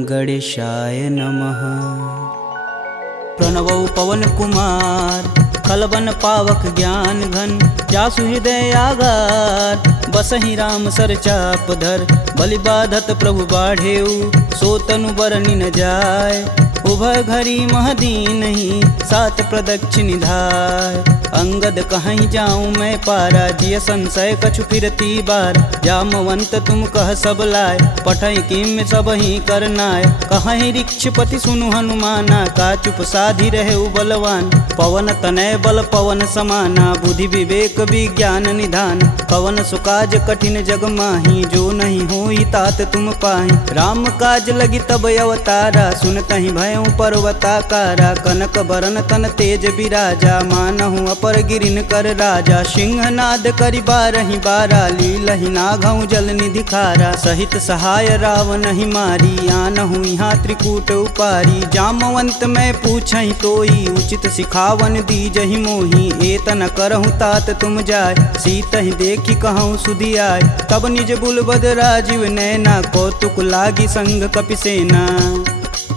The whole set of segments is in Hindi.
गणेशाय नमः। प्रणवौ पवन कुमार खलबन पावक ज्ञान घन, जासु हृदय आगार बसहि राम सर चाप धर। बलि बाधत प्रभु बाढ़ेऊ, सो तनु बरनि न जाय। उभय घरी महदीनहि, सात प्रदक्षिण निधाय। अंगद कहीं जाऊँ मैं पारा, जिय संशय कछु फिरती बार। जामवंत तुम कह सब लाय, पठई किम सब ही करनाय। कहीं ऋक्षपति सुनु हनुमाना, का चुप साधि रहे बलवान। पवन तनय बल पवन समाना, बुद्धि विवेक विज्ञान निधान। पवन सुकाज कठिन जग माही, जो नहीं होई तात तुम पाही। राम काज लगी तब अवतारा, सुनतहि भयउ पर्वताकारा। कनक बरन तन तेज बिराजा, मानहु अपर गिरिन कर राजा। सिंहनाद करि बारहि बारा, लीलहि नाघउ जल निधि खारा। सहित सहाय रावण ही मारी, आनहु यहाँ त्रिकूट उपारी। जामवंत मैं पूछहि तोई, उचित सिखावन दीजहि मोहि। एतन करहु तात तुम जाय, सीतहि देखि कहूँ सुधियाय। तब निज बुलबद राजीव नैना, कौतुक लागी संग कपिसेना।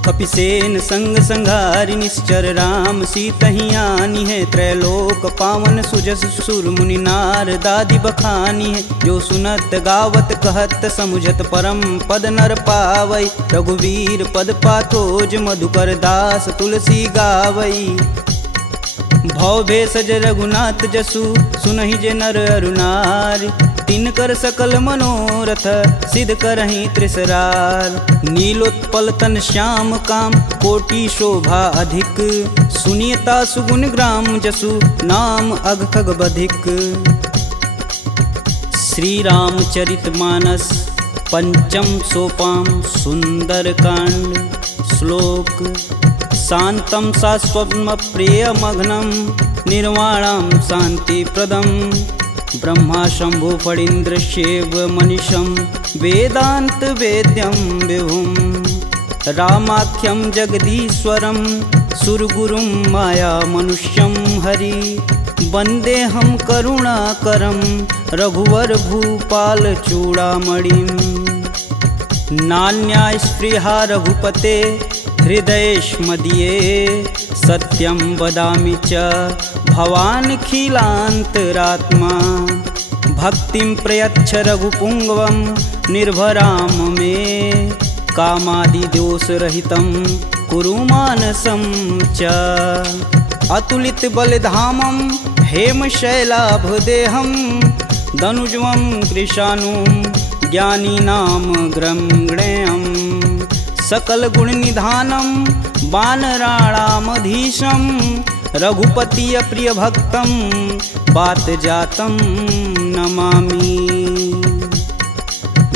कपिसेन संग संघारि निश्चर, राम सीतहि आनी है। त्रैलोक पावन सुजस सुर मुनि नारदादि बखानी है। जो सुनत गावत कहत समुझत, परम पद नर पावई। रघुवीर पद पाथोज, मधुकर दास तुलसी गावई। भव भेषज रघुनाथ जसु, सुनहि जे नर अरु नारी। तिनकर सकल मनोरथ, सिद्ध करहि त्रिसरार। नीलोत्पल तन श्याम काम, कोटि शोभा अधिक। सुनियता सुगुण ग्राम जसु, नाम अघ खग बधिक। श्री रामचरित मानस पंचम सोपान, सुंदर कांड। श्लोक शांतं शाश्वतं प्रियमघ्नं, निर्वाणं शांतिप्रदं। ब्रह्मा शंभु फणीन्द्र शिव मनीषं, वेदांत वेद्यं विभुं। रामाख्यं जगदीश्वरं, सुरगुरुं माया मनुष्यं हरि। वन्देऽहं करुणाकरं, रघुवर भूपाल चूड़ामणिं। नान्या स्पृहा रघुपते, हृदयेष्मदीये। सत्यं वदामि च भवानखिलान्तरात्मा। भक्तिं प्रयच्छ रघुपुङ्गवं, निर्भराम मे। कामादिदोषरहितं कुरु मानसं च। अतुलित बलधामं, हेमशैलाभदेहं। दनुजवं कृशानुं, ज्ञानीनां ग्रम्गणेयम्। सकल गुण निधानं, वानराणामधीशं। रघुपति प्रिय भक्तं, बात जातं नमामि।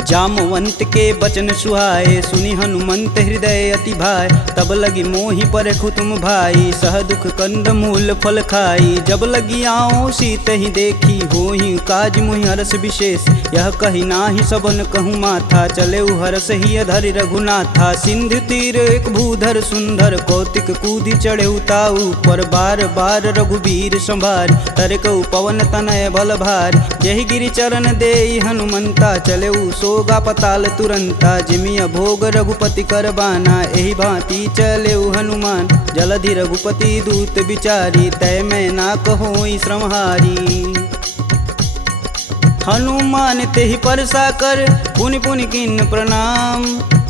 जामवंत के बचन सुहाए, सुनि हनुमंत हृदय अति भाय। तब लगी मोहि परखु तुम भाई, सह दुख कंद मूल फल खाई। जब लगी आओ सीतहि देखी, होहि काज मोहि हरस विशेष। यह कही नाही सबन कहूँ माथा, चले हरस ही अधरि रघुनाथा। सिंधु तीर एक भूधर सुंदर, कौतिक कूदि चढ़े ताऊ पर। बार बार रघुबीर संभार, तरकऊ पवन तनय बल भार। यही गिरि चरण देई हनुमंता, चले सोगा पताल तुरंता। जिमिया भोग रघुपति कर बाना, एहि भांति चले हनुमान। जलधि रघुपति दूत विचारी, तय मैं ना कहोई श्रमहारी। हनुमान तेहि परसा कर, पुनि पुनि किन्न प्रणाम।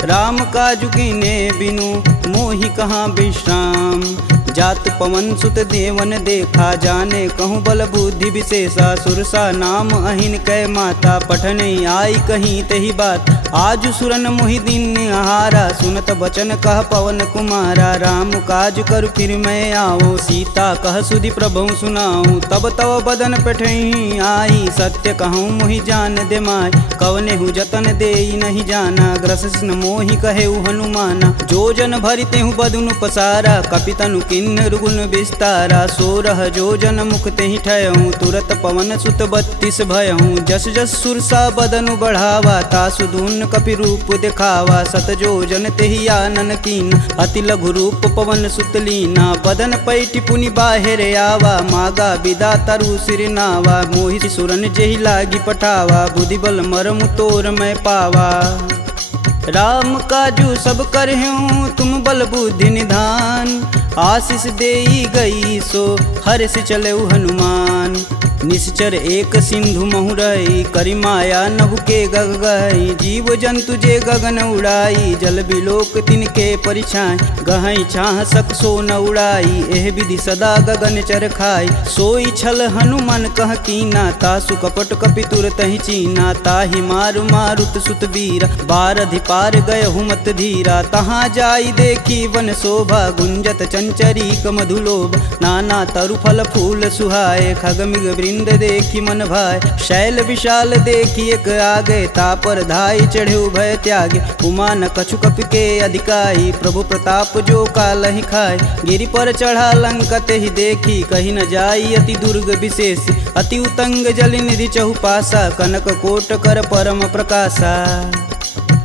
राम काजु कीन्हे बिनु, मोहि कहाँ विश्राम। जात पवन सुत देवन देखा, जाने कहूँ बल बुद्धि विशेषा। सुरसा नाम अहिन कै माता, पठने आई कहीं तही बात। आज सुरन मोहि दिन आहारा, सुनत बचन कह पवन कुमारा। राम काज कर फिर मैं आओ, सीता कह सुधि प्रभु सुनाऊं। तब तव बदन पठही आई, सत्य कहूँ मोहि जान दे माय। कवने हु जतन देई नहीं जाना, ग्रसिन मोहि कहेउ हनुमाना। जो जन भरिते हूँ बदनु पसारा, कपितनु किन्नर गुण विस्तारा। 16 जोजन मुख तेहि ठयहूँ, तुरत पवन सुत 32 भयहूँ। जस जस सुरसा बदनु बढ़ावा, तासु दून कपि रूप दिखावा। 7 जोजन तेहि आनन कीन, अति लघु रूप पवन सुत लीना। बदन पैठि पुनि बाहिर आवा, मागा विदा तरु सिर नावा। मोहि सुरन जेहि लागी पठावा, बुद्धि बल मरमु तोर मैं पावा। राम काजू सब करहूँ तुम बल बुद्धि निधान। आशीष देई गई सो हर्ष चले हनुमान। निश्चर एक सिंधु महुरई करी माया नभ के गग गई। जीव जंतु जे गगन उड़ाई जल बिलोक तिनके परिछाई। गहई छाह सक सो न उड़ाई एह विधि सदा गगन चर खाई। सोई छल हनुमान कह कीना तासु कपट कपि तुरत ही चीना। ताहि मारु मारुत सुत वीर बारधि पार गय हुमत धीरा। तहाँ जाई देखी वन शोभा गुंजत चंचरी मधुलोभ। नाना तरु फल फूल सुहाए खगमिग वृंद देखी मन भाय। शैल विशाल देखी एक आगे तापर धाई चढ़े भय त्यागे। उमा न कछु कपि के अधिकाई प्रभु प्रताप जो काल ही खाए। गिरि पर चढ़ा लंकत ही देखी कहीं न जाई अति दुर्ग विशेष। अति उतंग जल निधि चहुपासा कनक कोट कर परम प्रकाशा।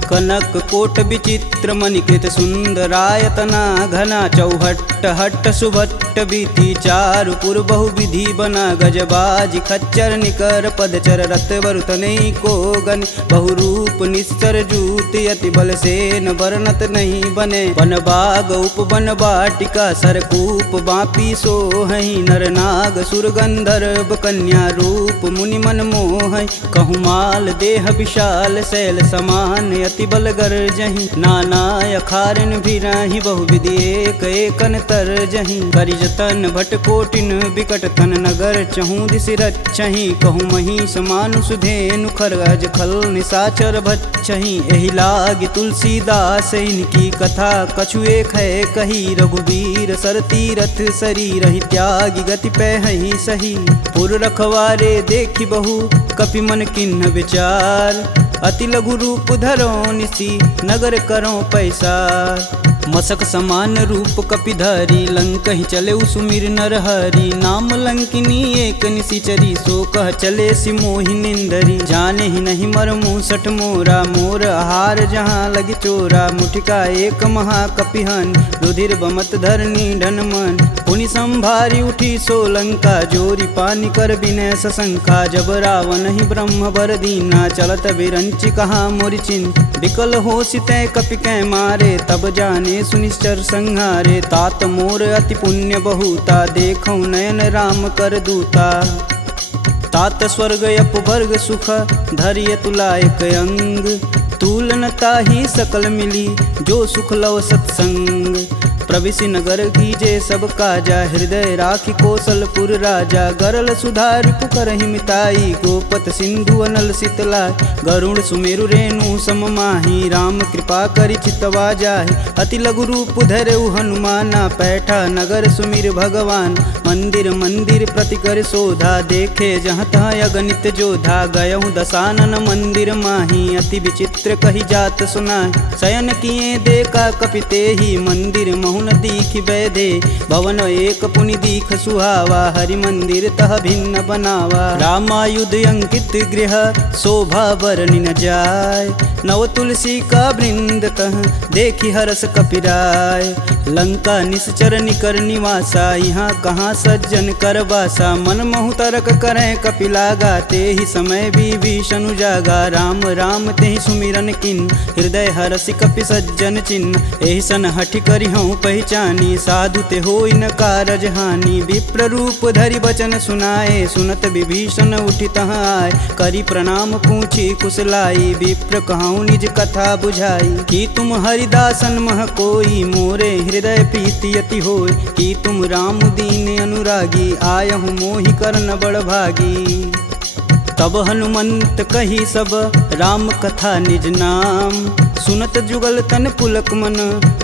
कनक कोट विचित्र मणिकृत सुंदरायतना घना। चौहट्ट हट्ट सुभट्ट बीती चारु पुर बहु विधि बना। गजबाज खच्चर निकर पदचर रत वरुतनई को गन। बहुरूप निश्चर जूति अति बल सेन वर्णत नहीं बने। वन बाग उपवन बाटिका सरकूप बापी सोहई। नर नाग सुर गंधर्व कन्या रूप मुनि मन मोहई। कहूमाल देह विशाल शैल समान अति बल गर्जहि। नाना अखारन भिराहि बहुविधि एक एकन तरजहि। करिजतन भट कोटिन विकट तन नगर चहु दिस रचहि। कहूँ महिष मानुष धेनु खरगज खल निशाचर भच्छहि। एहि लागी तुलसीदास इनकी कथा कछु एक है कही। रघुवीर सर तीरथ शरीर ही त्यागी गति पैहि सही। पुर रखवारे देखी बहु कपि मन किन्ह विचार। अति लघु रूप धरो निसी नगर करो पैसार। मसक समान रूप कपिधरी लंक ही चले सुमिर नर हरि। नाम लंकिनी एक निशिचरी सो कह चले सिमोहि निंदरी। जाने ही नहीं मर मूसठ मोरा मोर आहार जहाँ लगी चोरा। मुठिका एक महाकपिहन रुधिर बमत धरनी ढन मन। पुनि संभारी उठी सो लंका जोरी पानी कर विनय सशंका। जब रावण ही ब्रह्म बर दीना चलत विरंचि कहा मोरि चिन्ह। विकल हो सितै कपि कै मारे तब जाने सुनिश्चर संहारे। तात मोर अति पुण्य बहुता देखौ नयन राम कर दूता। तात स्वर्ग अपवर्ग सुख धरिय तुलायक अंग। तूलन ताहि सकल मिली जो सुख लव सत्संग। प्रविशि नगर कीजे सब काजा हृदय राखि कौशलपुर राजा। गरल सुधार पुकरहि मिताई गोपत सिंधु अनल शीतलाय। गरुड़ सुमेरु रेणु सम माही राम कृपा करि चितवा जाहि। अति लघु रूप धरऊ हनुमाना पैठा नगर सुमिर भगवान। मंदिर मंदिर प्रति कर शोधा देखे जहाँ तहाँ अगणित जोधा। गयहु दशानन मंदिर माही अति विचित्र कही जात सुनाय। शयन किए देखा कपिते ही मंदिर महुन दीख बैधे। भवन एक पुनि दीख सुहावा हरि मंदिर तह भिन्न बनावा। रामायुध अंकित गृह शोभा बरनि न जाय। नव तुलसी का वृंद तह देखी हरस कपिराय। लंका निश्चर निकर निवासा यहाँ कहाँ सज्जन कर बासा। मन महु तरक करें कपिलागा ते ही समय विभीषण जागा। राम राम ते ही सुमिरन किन हृदय हरसि कपि सज्जन चिन्ह। एहि सन हठि करि हूँ पहचानी साधु ते होई न कारज हानि। विप्र रूप धरि बचन सुनाए सुनत विभीषण उठि तहाँ आए। करि प्रणाम पूछी कुशलाई विप्र कहूँ निज कथा बुझाई। कि तुम हरिदासन मह कोई मोरे हृदय प्रीति अति होय। कि तुम राम दीन अनुरागी आयहु मोहि करन बड़ भागी। तब हनुमंत कही सब राम कथा निज नाम। सुनत जुगल तन पुलक मन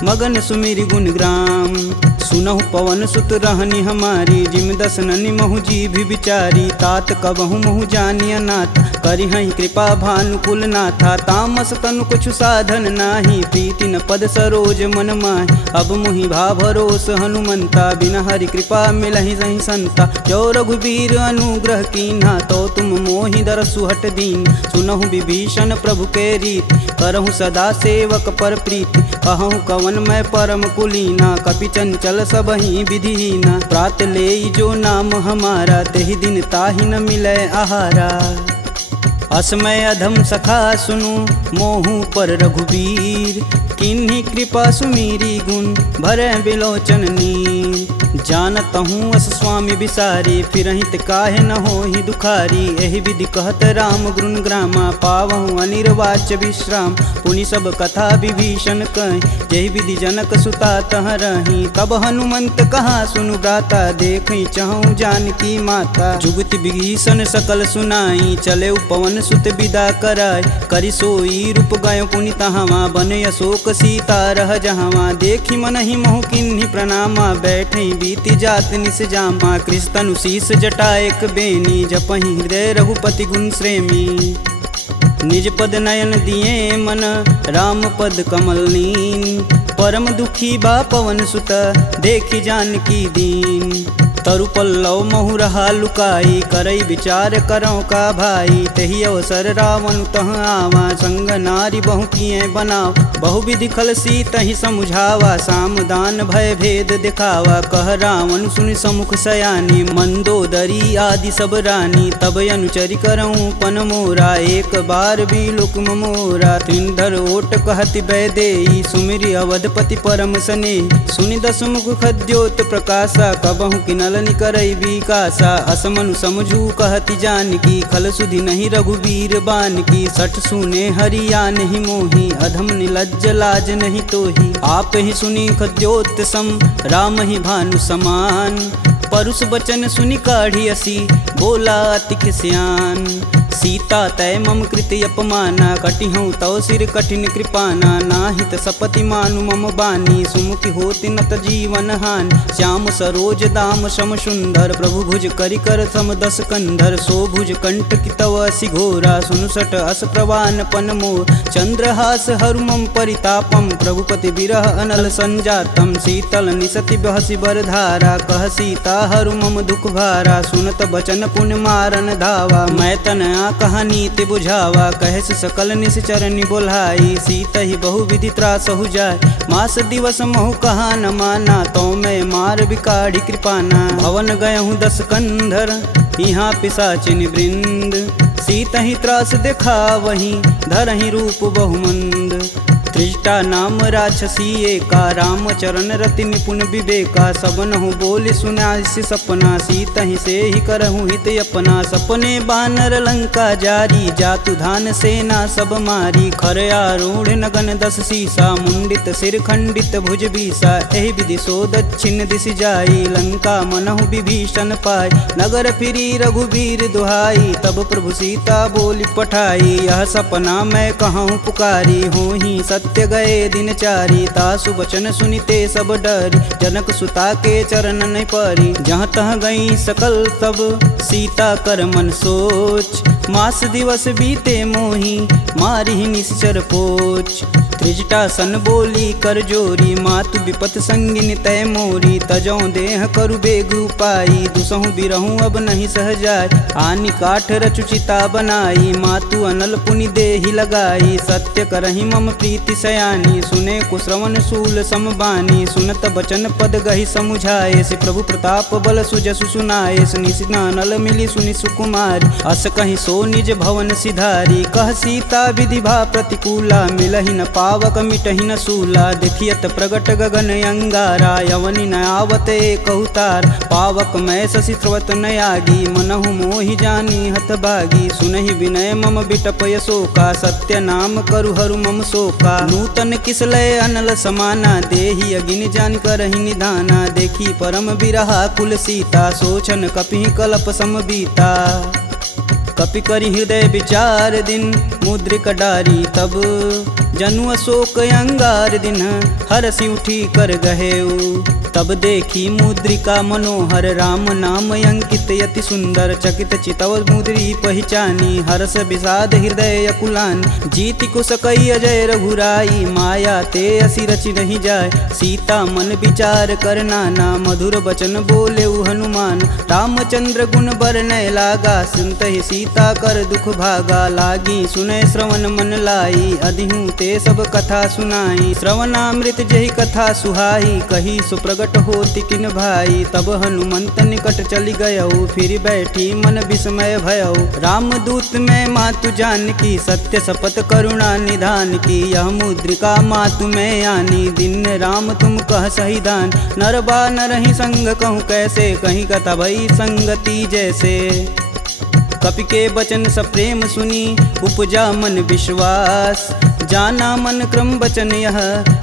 मगन सुमिरि गुण ग्राम। सुनहु पवन सुत रहनी हमारी जिम दसननि महु जीभ विचारी। तात कबहु महु जानिय नाथ करिहहि कृपा भानुकुल नाथा। तामस तनु कुछु साधन नाही प्रीति न पद सरोज मन माहि। अब मुहि भा भरोस हनुमंता बिना हरि कृपा मिलहि सही संता। जो रघुबीर अनुग्रह कीन्हा तो तुम मोहि दरसु हट दीन। सुनहु विभीषण प्रभु के रीत करहु सदा सेवक पर प्रीति। कहूँ कवन मैं परम कुलीना कपि चंचल सबहि विधिहीना। प्रात लेई जो नाम हमारा तेहि दिन ताहि न मिलै आहारा। असमय अधम सखा सुनु मोहू पर रघुबीर, किन्हीं कृपा सुमीरी गुण भरे बिलोचन नीर। जानत हूँ अस स्वामी बिसारी, फिरहित काहे न होहि दुखारी। एहि विधि कहत राम गुण ग्रामा, पावहु अनिर्वाच्य विश्राम। पुनि सब कथा विभीषण कहि, जेहि विधि जनक सुता तह रही। तब हनुमंत कहा सुनु भ्राता, देखहि चहु जानकी माता। जुगति विभीषण सकल सुनाई, चले पवन सुत विदा कराय। करि सोई रूप गयो पुनि तहाँ, बन अशोक सीता रह जहाँ। देखि मनहि मोहु किन्हीं प्रणामा, बैठे बीति जात निस जामा। कृष्ण शीस जटा एक बेनी, जपहि हृदय रघुपति गुण श्रेमी। निज पद नयन दिए मन, राम पद कमल नीन। परम दुखी बा पवन सुत, देखि जानकी दीन। तरु पल्लव महु रहा लुकाई, करई विचार करो का भाई। तही अवसर रावण तह आवा, संग नारी बहु किए बनाव। बहु विधि खल सी तही समुझावा, साम दान भय भेद दिखावा। कह रावण सुनि समुख सयानी, मंदोदरी आदि सब रानी। तब अनुचरि करऊँ पन मोरा, एक बार भी लुक मोरा। त्रिंधर ओट कहति बैदेई, सुमिरि अवधपति परम स्नेही। सुनि दस मुख खद्योत प्रकाशा, कबहु किनल करई विकासा। असमनु समझू कहति जानकी, खल सुधि नहीं रघुबीर बान की। सठ सुने हरिया नहीं मोही, अधम निलज्ज लाज नहीं तोही। आप ही सुनी खद्योत सम, राम ही भानु समान। परुष बचन सुनि काढ़ी असी, बोला अति खिसियान। सीता तय मम कृति अपमाना, कटिहूँ तव सिर कठिन कृपाना। नाहित सपति मानु मम बानी, सुमुखी होति नत जीवन हानि। श्याम सरोज दाम सम सुंदर, प्रभु भुज करि कर सम दस कंधर। सो भुज कंठ की तव असि घोरा, सुनुसट अस प्रवान पन मोर। चंद्रहास हरु मम परितापम, प्रभुपति बिरह अनल संजातम। शीतल निसति बहसि बर धारा, कह सीता हरु मम दुख भारा। सुनत बचन पुन मारन धावा, मैं तन कहानी ते बुझावा। कहस सकल निश्चरनि बोलाई, सीत ही बहु विधि त्रास हो जाय। मास दिवस महु कहा न माना, तो मैं मार बिकाढ़ी कृपाना। भवन गयहूँ दस कंधर, यहाँ पिशाचिन वृंद। सीत ही त्रास देखा वहीं, धरहि रूप बहुमंद। त्रिजटा नाम राक्षसी एका, राम चरण रति निपुण विवेका। सबनहु बोल सुनासि सपना, सीत ही से ही करहु हित अपना। सपने बानर लंका जारी, जातु धान सेना सब मारी। खर आरूढ़ नगन दस सीसा, मुंडित सिर खंडित भुज बीसा। एहि विधि सो दक्षिण दिश जाई, लंका मनहु विभीषण पाय। नगर फिरी रघुबीर दुहाई, तब प्रभु सीता बोली पठाई। यह सपना मैं कहूँ पुकारी, हूँ ही सत्य गए दिन चारी। तासु बचन सुनिते सब डरी, जनक सुता के चरण नहीं परी। जहाँ तह गई सकल तब सीता कर मन सोच। मास दिवस बीते मोही, मारी निश्चर पोच। त्रिजटा सन बोली कर जोरी, मातु विपत संगिन तय मोरी। तजौ देह करु बेग उपाई, दुसहु बिरहूँ अब नहीं सह जाय। आनि काठ रचुचिता बनाई, मातु अनल पुनि देहि लगाई। सत्य करहि मम प्रीति सयानी, सुने कुश्रवण शूल समबानी। सुनत बचन पद गहि समुझाए, से प्रभु प्रताप बल सुजसु सुनाए। निशिना नल मिली सुनि सुकुमारी, अस कहि सो निज भवन सिधारी। कह सीता विधि भा प्रतिकूला, मिलहि न पावक मिटहि न सूला। देखियत प्रगट गगन अंगारा, यवनि न आवत एक अवतार। पावक मैं शशि स्रवत न आगी, मनहु मोहि जानी हत भागी। सुनहि विनय मम बिटपय शोका, सत्य नाम करु हरु मम शोका। नूतन किसलय अनल समाना, देहि अगिन जान करहि निधाना। देखी परम बिरहा कुल सीता, सोचन कपि कलप सम बीता। कपि करि हृदय विचार दिन, मुद्रिक डारी तब। जनु अशोक अंगार दिन, हरसि उठी कर गहेऊ। तब देखी मुद्रिका मनोहर, राम नाम अंकित यति सुंदर। चकित चितव मुद्री पहचानी, हर्ष विषाद हृदय अकुलान। जीति कुश कई अजय रघुराई, माया ते असि रचि नहीं जाय। सीता मन विचार कर नाना, मधुर बचन बोले हनुमान। रामचंद्र गुण बरनय लागा, सुनत ही सीता कर दुख भागा। लागी सुनय श्रवण मन लाई, अधिहूँ ते ते सब कथा सुनाई। श्रवणामृत जही कथा सुहाई, कही सो प्रगट होती किन भाई। तब हनुमंत निकट चली गयऊ, फिर बैठी मन विस्मय भयऊ। रामदूत में मातु जानकी, सत्य शपथ करुणा निधान की। यह मुद्रिका मातु में आनी, दिन राम तुम कह सही दान। नर बा नरहि संग कहूँ कैसे, कहीं कथा भई संगति जैसे। कपि के बचन सप्रेम सुनी, उपजा मन विश्वास। जाना मन क्रम बचन यह,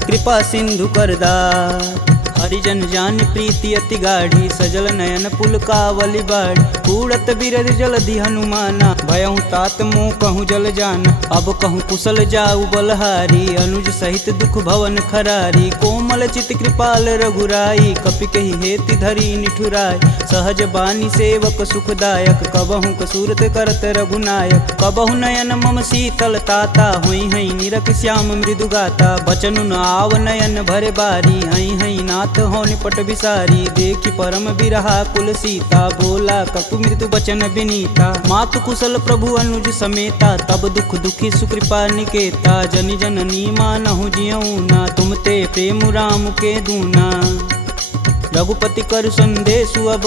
कृपा सिंधु करदार। हरिजन जान प्रीति अति गाढ़ी, सजल नयन पुलकावली बाढ़। उड़त बिरद जलधि हनुमाना, भयहु तात मोह कहूँ जल जाना। अब कहूँ कुशल जाऊ बलहारी, अनुज सहित दुख भवन खरारी। कोमल चित कृपाल रघुराई, कपि कहि हेति धरी निठुराय। सहज बानी सेवक सुखदायक, कबहु कसूरत करत रघुनायक। कबहु नयन मम शीतल ताता, होई हई निरख श्याम मृदु गाता। बचनु न आव नयन भरे बारी, हई हई नाथ हो निपट विसारी। देखी परम बिरहा कुल सीता, बोला कपि मृदु बचन विनीता। मातु कुशल प्रभु अनुज समेता, तब दुख दुखी सुकृपा निकेता। जनि जननी मानहु जियऊ ना, तुम ते प्रेम राम के दूना। रघुपति कर संदेशु अब,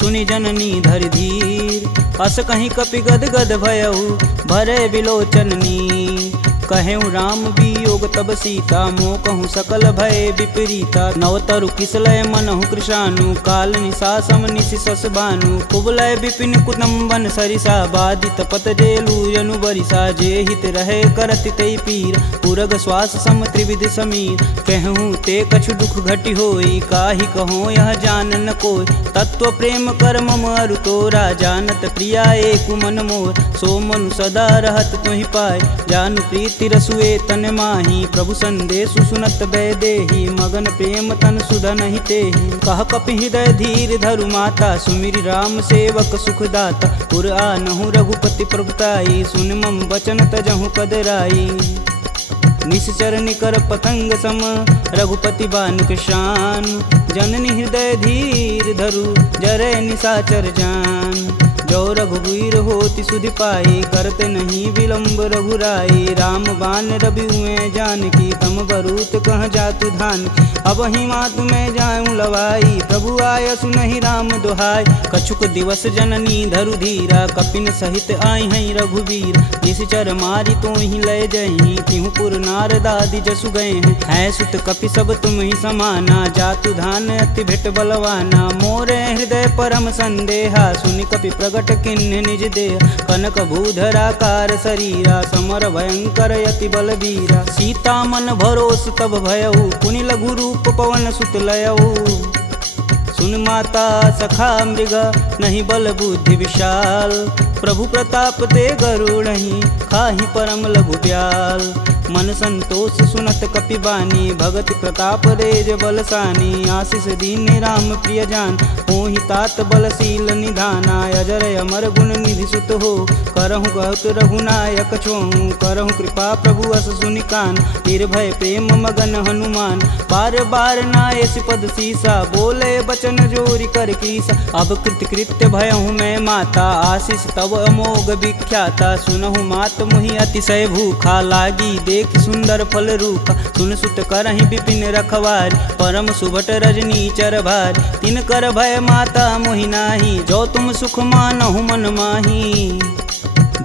सुनि जननी धरि धीर। अस कहीं कपि गद गद भयऊ, भरे विलोचन नीर। कहेऊ राम वियोग तब सीता, मोह कहूँ सकल भय विपरीता। नवतरु किसलय मनहु कृशानु, काल निशा सम निशि शश भानु। कुबलय विपिन कुटुम्बन सरिसा, बाधित पत जेलु जनु बरिसा। जे हित रहे करत तै पीर, पुरग श्वास सम त्रिविध समीर। कहूँ ते कछु दुख घटि होई, काहि कहो यह जान न कोई। तत्व प्रेम कर मम अरु तोरा, जानत प्रिया एक मन मोर। सो मनु सदा रहत तुहि पाय, जानु प्रीति रसुए तन माही। प्रभु संदेशु सुनत बैदेही, मगन प्रेम तन सुधन ही तेहि। कह कपि हृदय धीर धरु माता, सुमिरि राम सेवक सुखदाता। पुर आनहु रघुपति प्रभुताई, सुन मम बचन तजहु कदराई। निश्चर निकर पतंग सम, रघुपति बानिक शान। जननी हृदय धीर धरु, जरै निशाचर जान। जो रघुवीर होति सुधि पाई, करते नहीं विलम्ब रघुराई। राम बान रवि हुए जानकी, तम बरूत कह जातु धान। अब ही मातु में जाऊँ लवाई, प्रभु आय सुनहि राम दुहाई। कछुक दिवस जननी धरु धीरा, कपिन सहित आई हैं रघुवीर। निश्चर मारी तो ही लय जही, तिहु पुर नारदादि जसु गए हैं। है सुत कपि सब तुम ही समाना, जातु धान अति भेट बलवाना। मोरे हृदय परम संदेहा, सुनि कपि प्रगट किन्ह निज देह। कनक भूधराकार शरीरा, समर भयंकर यति बलबीरा। सीता मन भरोस तब भयऊ, पुनि लघु रूप पवन सुत लयऊ। सुन माता सखा मृग, नहीं बल बुद्धि विशाल। प्रभु प्रताप ते गरुड़हि, खाहि परम लघु ब्याल। मन संतोष सुनत कपि बानी, भगति प्रताप रेज बलसानी। आशीष दीन राम प्रिय जान, होहि तात बलशील निधाना। अजर अमर गुण निधि सुत हो, करहु कहत रघुनायक छोहु। करहु कृपा प्रभु अस सुनि कान, निर्भय प्रेम मगन हनुमान। बार बार नायस पद सीसा, बोले बचन जोरि कर कीसा। अब कृत्य भयहु मैं माता, आशीष तब अमोघ विख्याता। सुनहु मात मुहि अतिशय भूखा, लागी देख सुंदर फल रूपा। सुन सुत करहि विपिन रखवारी, परम सुभट रजनी चर भारी। तिन कर भय माता मोहि नाही, जो तुम सुख मानहु मन माही।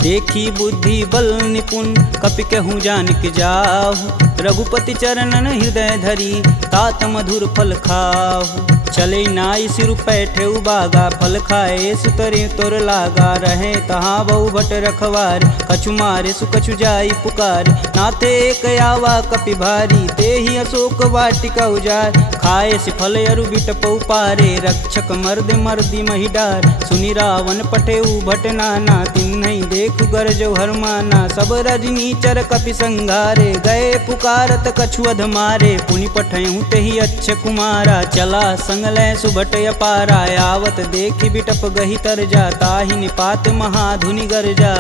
देखी बुद्धि बल निपुण, कपि कहूँ जानिक जाहु। रघुपति चरणन हृदय धरी, तात मधुर फल खाहु। चले नाई सिर पैठे बागा, फल खाए सुतरे तोर लागा। रहे तहाँ बहु भट रखवार, कछु मारे सु कछु जाई पुकार। नाथे एक आवा कपि भारी, ते ही अशोक वाटिका उजार। खाए सि फल अरु बिटपउ पारे, रक्षक मर्द मर्दी मही डार। सुनि रावण पठेउ भट नाना, तिन्हि देखु गरजौ हरमाना। सब रजनी चर कपि संघारे, गए पुकारत कछु अध मारे। पुनि पठयहु तेहि अच्छ कुमारा, चला संग लय सुभट अपारा। आवत देखि बिटप गहि तरजा, ताहि निपात महाधुनि गरजा।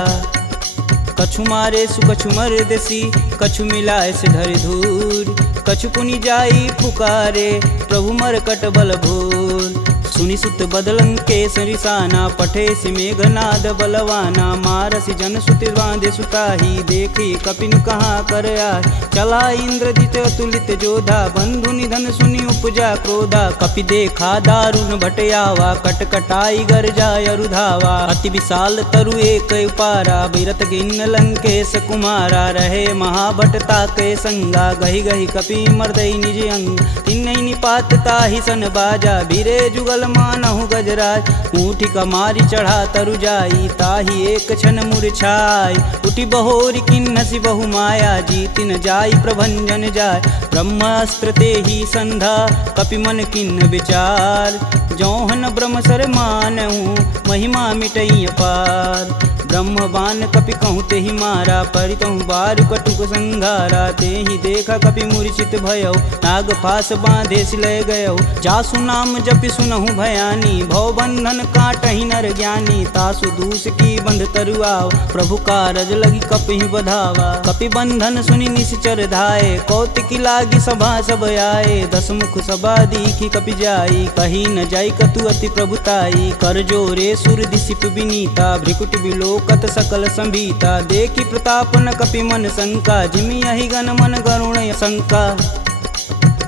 कछु मारे सु कछु मर्दसी, कछु मिलाए से धरि धूर। कछु पुनि जाई पुकारे, प्रभु मरकट बल भूर। सुनि सुत बदलंकेश रिसाना, पठे सि मेघनाद बलवाना। मारसि जन सुति बांधे सुताही, देखी कपिन कहाँ कर आए। चला इंद्रजित अतुलित जोधा, बंधु निधन सुनि उपजा क्रोधा। कपि देखा दारुण भटयावा, कटकटाई गर्जा अरुधावा। अति विशाल तरु एक उपारा, बिरत गिन्न लंकेश कुमारा। रहे महाभटता के संगा, गही गही कपि मर्दई निज अंग। तिन्हि निपात ताहि सन बाजा, भीरे जुगल मानहु गजराज। ऊँठी कमारी चढ़ा तरु जाई, ताहि एक क्षण मूर्छाई। उठी बहोरी किन्नसी बहु माया, जीति न जाई प्रभंजन जाय। ब्रह्मास्त्र ते ही संधा, कपि मन किन्न विचार। जौहन ब्रह्म सर मानहु, महिमा मिटई अपार। ब्रह्म बान कपि कहूँ ते ही मारा, परितहु बारु कटुक संघारा। ते ही देखा कपि मूर्छित भयउ, नाग पास बांधे सिलय गयउ। जासु नाम जपि सुनहु भयानी, भव बंधन काटहि नर ज्ञानी। तासु दूस की बंध तरुआव, प्रभु कारज लगी कपि बधावा। कपि बंधन सुनि निश्चर धाये, कौतिकी लागी सभा सब आए। दस मुख सभा दीखी कपि जाई, कही न जाई कतु अति प्रभुताई। कर जोरे सुर दिसिप विनीता, भ्रिकुट बिलोकत सकल संभीता। देखी प्रताप न कपि मन शंका, जिमि यही गण मन गरुण शंका।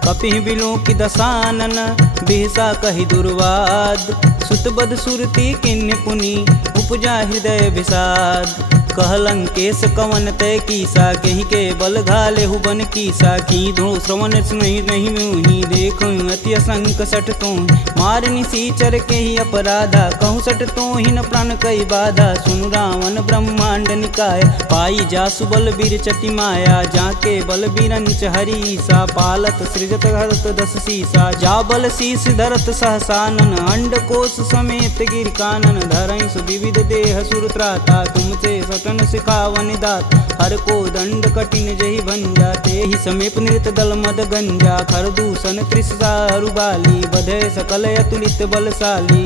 कपि बिलोकि दसानन, बिहसा कहि दुर्वाद। सुतबद सुरति किन्य पुनि, उपजा हृदय विषाद। कहलंकेश कवन तय कीसा, कहीं के बल घाले हुबन कीसा। की धो श्रवण नहीं मुहि, देखो अति असंक सठ तो। मार निसीचर के ही अपराधा, कहूँ सठ तो ही न प्राण कई बाधा। सुनु रावण ब्रह्मांड निकाय, पाई जासु बल बीर चति माया। जाके बल बीरंच हरीसा, पालत सृजत हरत दस सीसा। जा बल शीस धरत सहसानन, अंड कोश समेत गिर कानन। धरई सुविविध देह सुर त्राता, तुमसे सटन सिखावन दात। हर को दंड कठिन जही भंजा, ते ही समीप नृत दल मद गंजा। खर दूषण त्रिसारु बाली, बधे सकल अतुलित बलशाली।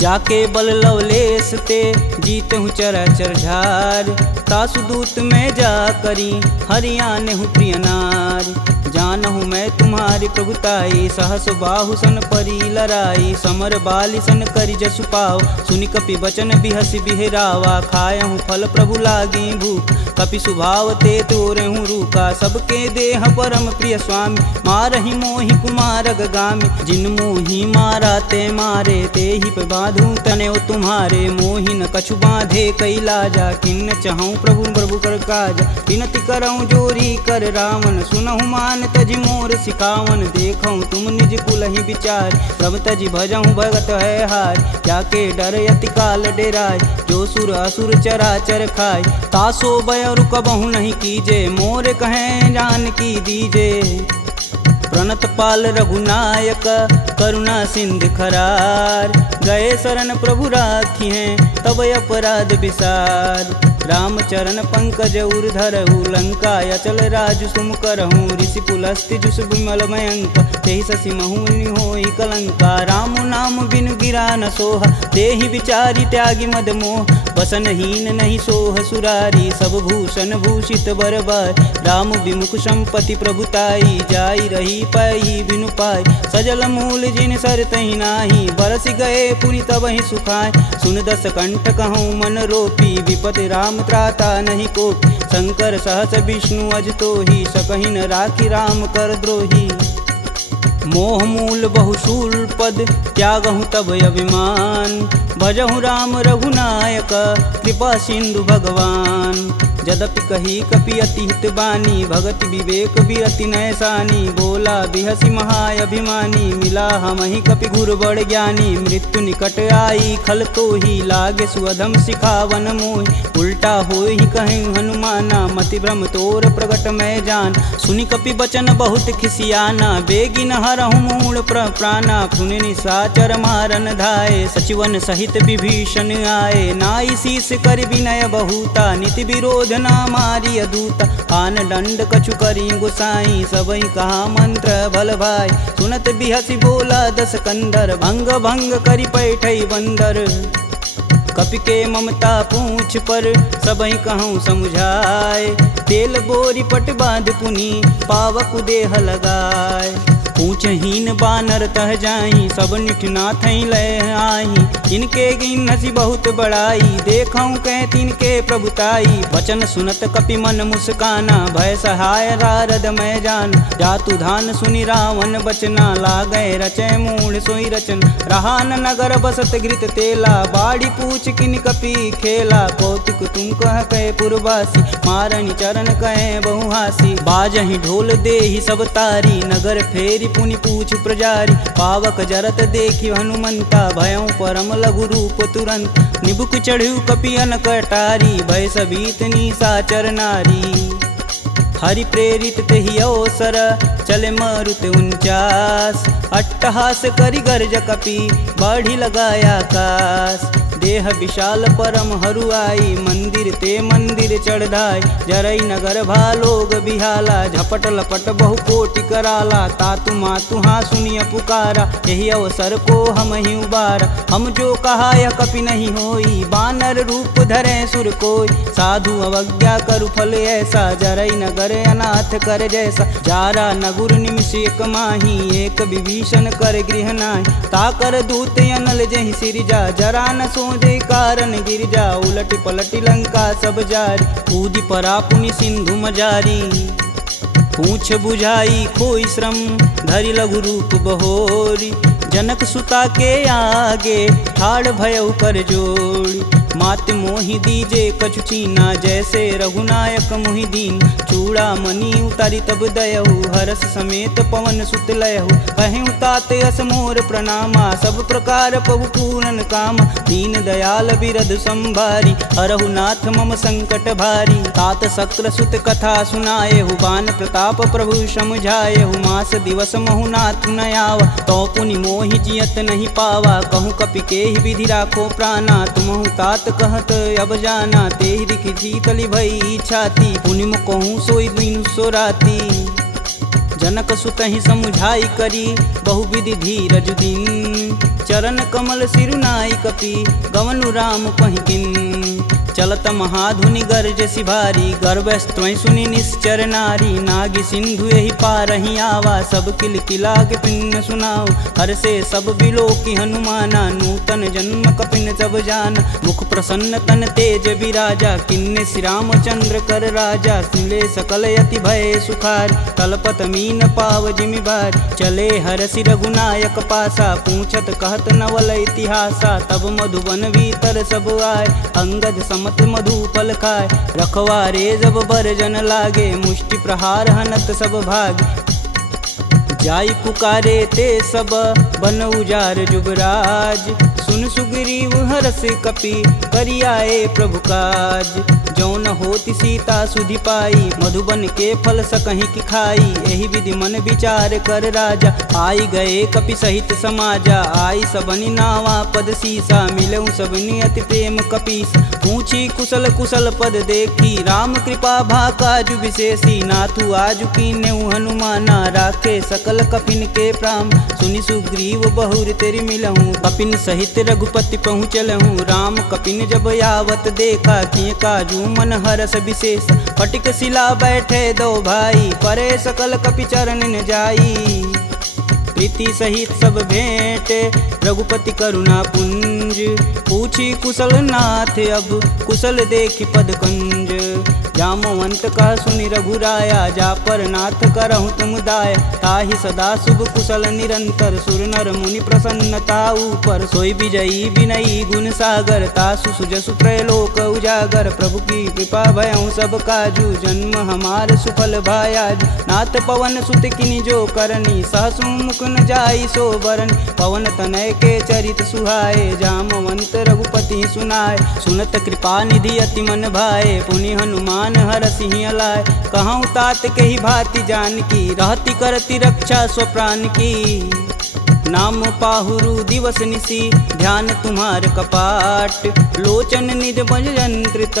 जाके बल लवलेश ते, जीतहु चराचर झार। तासु दूत में जा करी, हरियाने हूँ प्रिय नार। जानहु मैं तुम्हारी प्रभुताई, सहस बाहु सन परी लराई। समर बाली सन करि जसु पाव, सुनि कपि बचन बिहसि बिहरावा। खायहु फल प्रभु लागी भूख, कपि सुभाव ते तोरहु रूखा। सबके देह परम प्रिय स्वामी, मारहि मोहि कुमार गामी। जिन मोहि मारा ते मारे, ते ही पे बांधू तने तुम्हारे। मोहि न कछु बांधे कैलाजा, किन्न चहूँ प्रभु प्रभु कर काजा। विनति करऊँ जोरी कर रावण, सुनहु मान तजि मोर सिखावन। देखऊँ तुम निज कुल ही विचार, प्रभ तजि भजऊँ भगत है हार। जाके डर यति काल डेराय, जो सुर असुर चराचर खाय। तासो बयरु कबहु नहीं कीजे, मोर कहें जान की दीजे। प्रणत पाल रघुनायक, करुणा सिंध खरार। गए शरण प्रभु राखी हैं, तब अपराध विसार। रामचरण पंकज उर धरहु, लंका अचल राजु सुम करहूँ। ऋषि पुलस्ति जुस विमल मयंक, तेहि शशि महुनि होई कलंका। राम नाम बिनु गिरा न सोहा, देहि विचारी त्यागी मद मोह। वसनहीन नहीं सोह सुरारी, सब भूषण भूषित बरबार। राम विमुख संपत्ति प्रभुताई, जाई रही पाई बिनु पाई। सजल मूल जिन सर तहि नाही, बरस गए पुनि तबहि सुखाय। सुन दस कंठ कहूँ मन रोपी, विपति राम त्राता नहीं कोपी। शंकर सहस विष्णु अज तोहि, सकहि न राखी राम कर द्रोही। मोह मूल बहुशूल पद, त्यागहु तब अभिमान। भजहु राम रघुनायक, कृपा सिंधु भगवान। जदपि कही कपि अति हित बानी, भगति विवेक बिरति नैसानी। बोला बिहसी महाअभिमानी, मिला हमहि कपि गुर बड़ ज्ञानी। मृत्यु निकट आई खल तो ही, लागे सुअधम सिखावन मोहि। उल्टा होई कहीं हनुमाना, मति भ्रम तोर प्रगट मैं जान। सुनि कपि बचन बहुत खिसियाना, बेगिन हरहु मूल प्राणा। सुनि निशाचर मारन धाये, सचिवन सहित विभीषण आए। नाई शीस कर विनय बहुता, नीति विरोध ना मारी अदूता। आन दंड कछु करी गुसाई, सबई कहा मंत्र भल भाई। सुनत बिहसी बोला दस कंधर, भंग भंग करि पैठई बंदर। कपि के ममता पूछ पर, सबई कहूँ समुझाए। तेल बोरी पट बांध पुनि, पावक देह लगाए। पूछहीन बानर तह जाही, सब निठना थई लय आही। इनके गिन हसी बहुत बड़ाई, देखऊं कह तिनके प्रभुताई। वचन सुनत कपि मन मुस्काना, भय सहाय रारद मैं जान। जातु धान सुनि रावण बचना, लागय रचय मूढ़ सोई रचन। रहा न नगर बसत घृत तेला, बाड़ी पूछ किन कपि खेला। कौतुक तुम कह कहे पुरवासी, मारणी चरण कहे बहुहासी। बाजहि ढोल देहि सब तारी, नगर फेरी पुनि पूछ प्रजारी। पावक जरत देखि हनुमंता, भयउ परम लघु रूप तुरंत। निबुक चढ़ू कपियन कटारी, भय सबीत निशाचर नारी। हरि प्रेरित तेहि अवसर, चले मारुत 49। अट्टहास करि गर्ज कपि, बाढ़ी लगाया आकाश। देह विशाल परम हरुआई, मंदिर ते मंदिर चढ़ाई। जरई नगर भालोग बिहाला, झपट लपट बहु कोटि कराला। तातु मातु हाँ सुनिय पुकारा, यही अवसर को हम ही उबारा। हम जो कहा यह कपि नहीं होई, बानर रूप धरे सुर कोई। साधु अवज्ञा करु फल ऐसा, जरई नगर अनाथ कर जैसा। जारा नगुर निमिष एक माही, एक विभीषण कर गृह नाहि। ताकर दूत अनल जहि सिरजा, जरा न सोजे कारण गिरजा। उलटि पलटि लंका सब जारी, कूदि परा पुनि सिंधु मजारी। पूछ बुझाई खोई श्रम, धरि लघु रूप बहोरी। जनक सुता के आगे, ठाड़ भयउ कर जोड़ी। मात मोहि दीजे कछु चीना, जैसे रघुनायक मोहि दीन। चूड़ा मणि उतारी तब दयहु, हरस समेत पवन सुत लयहु। कहें तात यस मोर प्रणामा, सब प्रकार प्रभु पूरन काम। दीन दयाल बिरध संभारी, हरहु नाथ मम संकट भारी। तात शक्र सुत कथा सुनाएहु, बान प्रताप प्रभु समुझाएहु। मास दिवस महु नाथ न आवा, तो पुनि मोहि जियत नहीं पावा। कहूँ कपि के ही विधि राखो प्राणा, तुमहु तात कहत अब जाना। तेहि दिखि शीतली भई छाती, पुनि कहूँ सोई दिन सो राती। जनक सुतहि समुझाई करी, बहुविधि धीरज दिन। चरण कमल सिरुनाई कपि, गवनु राम पहिकिन। चलत महाधुनि गर्ज सिभारी, गर्भस्त्वं सुनि निश्चर नारी। नागी सिंधु यही पारहि आवा, सब किल किलाग पिन्न सुनाओ। हर से सब बिलोकि हनुमाना, नूतन जन्म कपिन सब जान। मुख प्रसन्न तन तेज विराजा, किन्ने श्री रामचंद्र कर राजा। सिले सकल यति भय सुखार, तलपत मीन पाव जिमि भार। चले हरसि रघुनायक पासा, पूछत कहत नवल इतिहासा। तब मधुबन भीतर सब आए, अंगद मत मधुपल खाए। रखवारे जब बरजन लागे, मुष्टि प्रहार हनत सब भाग। जाई पुकारे ते सब, बन उजार जुबराज। सुन सुग्रीव हरस कपि, करियाए प्रभु काज। जौन होति सीता सुधि पाई, मधुबन के फल सकहि की खाई। एहि विधि मन विचार कर राजा, आई गए कपि सहित समाजा। आई सबनि नावा पद सीसा, मिलऊं सबनि अति प्रेम कपीस। पूछी कुशल कुशल पद देखी, राम कृपा भाकाजु विशेषी। नाथु आजु कीन्हु हनुमाना, राखे सकल कपिन के प्राम। सुनि सुग्रीव बहुर तेरि मिलहूँ, कपिन सहित रघुपति पहुँचलहूँ। राम कपिन जब यावत देखा, किए काजू मन हरस विशेष। फटिक शिला बैठे दो भाई, परे सकल कपि चरण न जाई। प्रीति सहित सब भेंट, रघुपति करुणा पुंज। पूछी कुशल नाथ अब, कुशल देखि पद कंज। जामवंत कह सुनि रघुराया, जा पर नाथ करहु तुम दाया। ताहि सदा शुभ कुशल निरंतर, सुर नर मुनि प्रसन्नता ऊपर। सोई विजयी विनयी गुण सागर, तासु सुजसु त्रैलोक उजागर। प्रभु की कृपा भयउ सब काजू, जन्म हमार सुफल भायाज। नाथ पवन सुत किनि जो करनी, सहसु मुख न जाई सो बरन। पवन तनय के चरित सुहाए, जामवंत रघुपति सुनाए। सुनत कृपा निधि अति मन भाए, पुनि हनुमान हरसि अलाय। कहूँ तात के ही भांति जान की, रहती करती रक्षा स्वप्राण की। नाम पाहुरु दिवस निसी, ध्यान तुम्हार कपाट। लोचन निज बज यंत्रित,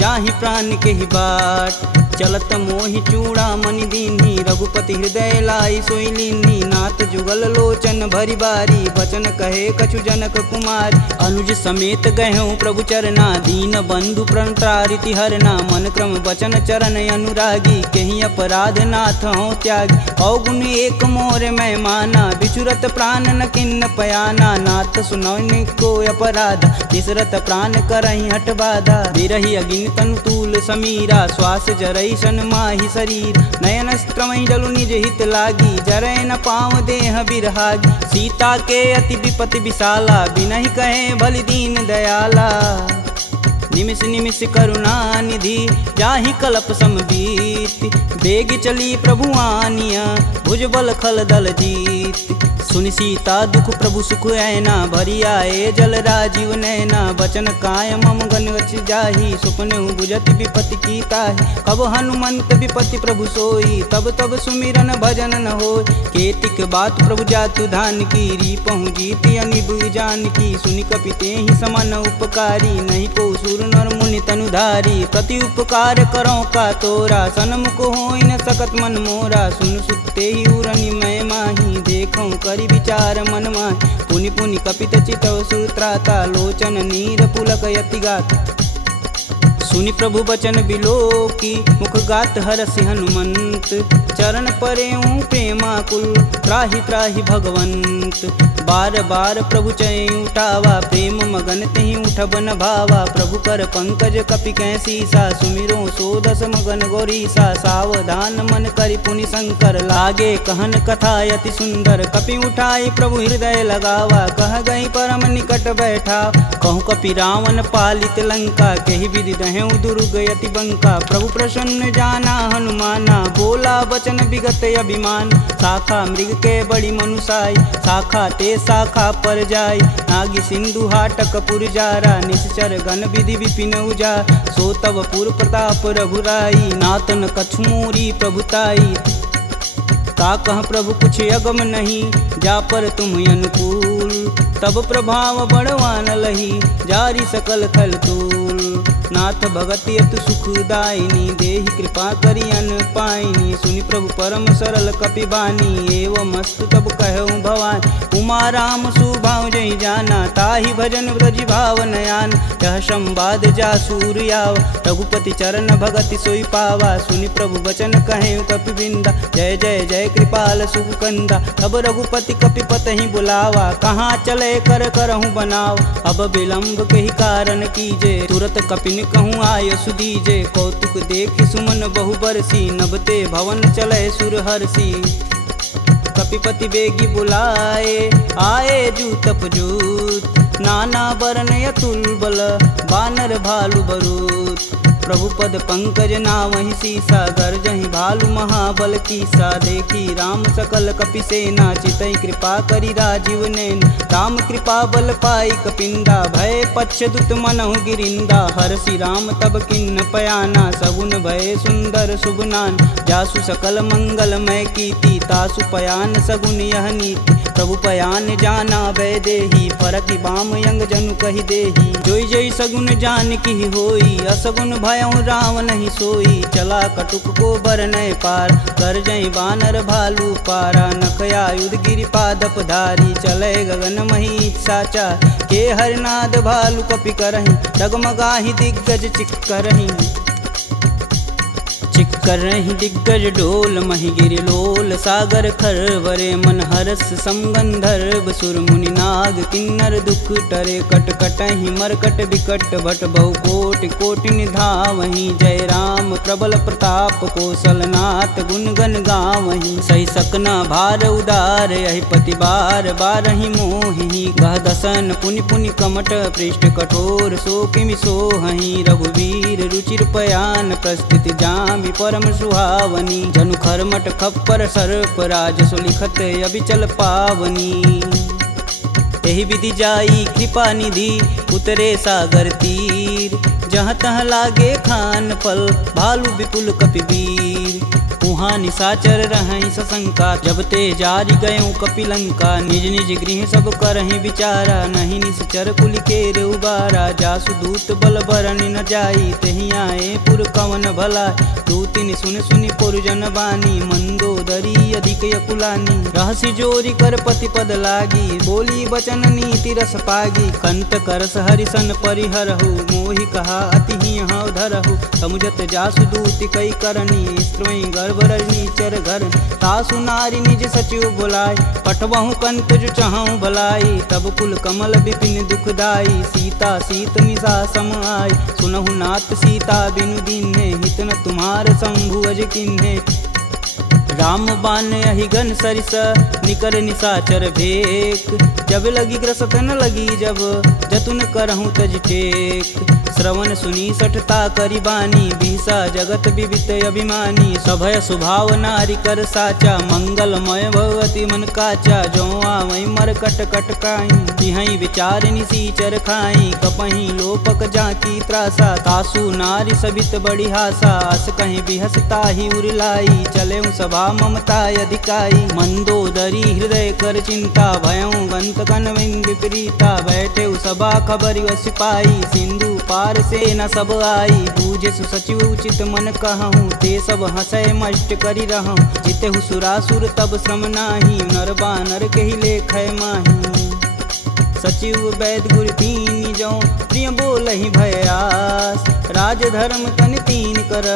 जाहि प्राण के ही बाट। चलत मोहि चूड़ा मणि दीन्ही, रघुपति हृदय लाई सोई लीन्ही। नाथ जुगल लोचन भरी बारी, बचन कहे कछु जनक कुमार। अनुज समेत गहूँ प्रभु चरना, दीन बंधु प्रणतारिति हरना। मन क्रम बचन चरण अनुरागी, कहीं अपराध नाथ हो त्यागी। अवगुण एक मोर मैं माना, बिचुरत प्राण न किन्न पयाना। नाथ सुनौनि को अपराध, तिसरत प्राण करहि हठ बाधा। बिरहि अगिन तनु तूल समीरा, श्वास जरई सन माहि शरीर। नयन स्त्रमहि जलु निज हित लागी, जरय न पाँव देह बिरहागी। सीता के अति विपति विशाला, बिनहि कहे बलि दीन दयाला। निमिष निमिष करुणा निधि, जाहि कल्प समबीत। बेग चली प्रभु आनिया, भुजबल खल दल जीत। सुनि सीता दुख प्रभु सुख ऐना, भरी आए जल राजीव नैना। बचन काय मम गन गच जाहि, सुपने बुझत विपति की ताहि। कब हनुमंत विपति प्रभु सोई, तब तब सुमिरन भजन न होय। केतिक बात प्रभु जातु धान की, रीपहु जीति अनिब जान की। सुनि कपिते ही समान उपकारी, नहीं को सुर नर मुनि तनुधारी। प्रति उपकार करो का तोरा, सन्मुख होई न सकत मन मोरा। सुन सुते ही उरनि मैं माही, देखूं करि विचार मन माहि। पुनि पुनि कपित चितव सुत्राता, लोचन नीर पुलक यति गात। सुनि प्रभु बचन बिलोकी, मुख गात हरसि हनुमंत। चरण परेऊँ प्रेमाकुल, त्राहि त्राहि भगवंत। बार बार प्रभु चय उठावा, प्रेम मगन तेहि उठब न भावा। प्रभु कर पंकज कपि कै सीसा, सुमिरो सो दस मगन गौरीसा। सावधान मन करि पुनि शंकर, लागे कहन कथा अति सुंदर। कपि उठाई प्रभु हृदय लगावा, कह गई परम निकट बैठा। कहूँ कपि रावण पालित लंका, केहि विधि दहें दुर्ग यति बंका। प्रभु प्रसन्न जाना हनुमाना, बोला बचन विगत अभिमान। शाखा मृग के बड़ी मनुसाई, शाखा ते शाखा पर जाई। नागी सिंधु हाटक पुर जारा, निश्चर गण विधि विपिन उजार। सो तब पुर प्रताप रघुराई, नातन कछु मोरी प्रभुताई। का कह प्रभु कुछ अगम नहीं, जा पर तुम अनुकूल। तब प्रभाव बड़वान लही, जारी सकल खल तूल। नाथ भगति अतु सुखदायिनी, देहि कृपा करि अन पाइनी। सुनि प्रभु परम सरल कपि बानी, एवं मस्तु तब कहूँ भवानी। उमा राम सुभाव जहि जाना, ताहि भजन ब्रज भाव नयान। यह संवाद जासूर आवा, रघुपति चरण भगति सोई पावा। सुनि प्रभु बचन कहें कपि बिंदा, जय जय जय कृपाल सुख कंदा। तब रघुपति कपि पतहि बुलावा, कहाँ चले कर करहूँ बनाव। अब विलंब कही कारण कीजे, तुरत कपिन कहूँ आय सुदीजे। कौतुक देखि सुमन बहु बरसी, नभते भवन चले सुर हर्षि। कपिपति बेगी बुलाए, आए जूतप जूत। नाना बरन अतुल बल, बानर भालु बरूत। प्रभु पद पंकज नावहि सीसा, गर्जहि भालु महाबल कीसा। देखी राम सकल कपि सेना, चितई कृपा करि राजीव नैन। राम कृपा बल पाई कपिंदा, भय पच्छ दुत मनहु गिरिंदा। हर्षि राम तब किन्न पयाना, सगुन भय सुंदर शुभनान। जासु सकल मंगलमय कीर्ति, तासु पयान सगुन यह नीति। प्रभु पयान जाना भय देही, फरकि बाम यंग जनु कहि देही। जोई जोई सगुन जान की होई, असगुन भयउ रावण ही सोई। चला कटुक को बरनय पार, कर जय बानर भालू पारा। नखया युध गिरि पादप धारी, चले गगन मही साचा। के हरनाद भालू कपि करहि, डगमगाहि दिग्गज चिक्करहि। चिक्करहि दिग्गज डोल, महि गिरि लोल। सागर खरवरे मन हरस, समगंधर्व सुर मुनि नाग। किन्नर दुख टरे कट कटहि, मरकट विकट भट बहु कोटि कोटि निधावहि। जय राम प्रबल प्रताप, कौशलनाथ गुण गण गावहि। सही सकना भार उदार, यहि पति बार बारहि मोहि। गह दसन पुनि पुनि कमट, पृष्ठ कठोर सो किमि सोहहि। रघुवीर रुचिर पयान, प्रस्थिति जामि परम सुहावनी। जनु खरमट खप्पर सर्प, राज सुलिखत अबिचल पावनी। एहि विधि जाई कृपा निधि, उतरे सागर तीर। जहाँ तहाँ लागे खान पल, भालु विपुल कपि वीर। उहाँ निशाचर रहई सशंका, जब ते जारी गयों कपिलंका। निज निज गृह सब करहि विचारा, नहीं निश्चर कुल केर उबारा। जासु दूत बल बरन न जाई, तेहि आए पुर कवन भला। दू तीन सुन सुनि पुरजन बानी, मंदोदरी अधिक यकुलानी। रहसि जोरी कर पति पद लागी, बोली बचन नीति रस पागी। कंत करस हरिसन परिहरहु, मोहि कहा अति ही हौ धरहु। समुझत जासु दूत कई करनी, स्त्रवई गर्भ रजनी चर घर। तासु नारी निज सचिव बुलाय, पठवहु कंत जो चहु भलाई। तब कुल कमल विपिन दुखदाई, सीता सीत निशा सम आई। सुनहु नाथ सीता बिनु दीन्हे, हित न तुम्हार शंभु अज किन्हे। राम बान अहिगन सरिस, निकर निशाचर भेक। जब लगी ग्रसत न लगी जब, जतुन करहूँ तज टेक। श्रवण सुनी सठता करी बानी, बिहसा जगत विवित अभिमानी। सभय स्वभाव नारी कर साचा, मंगलमय भगवती मन काचा। जो आवै मर कट कट काई, तिहै विचार निसीचर खाई। कपहि लोपक जाकी त्रासा, तासु नारी सबित बड़ी हासा। अस कहीं बिहसता ही उरलाई, चले सभा ममता अधिकाई। मंदोदरी हृदय कर चिंता, भयं गंत कन विपरीता। बैठे सभा खबर सिपाही, सिंधु पार से न सब आई। बूझे सुसचिव उचित मन कहूँ, ते सब हंसय मष्ट करी रहूँ। जितेहु सुरासुर तब श्रम नाही, नर बानर केहि लेखय माही। सचिव वैद गुर तीन जो, प्रिय बोलहि भयास। राज धर्म तन तीन कर,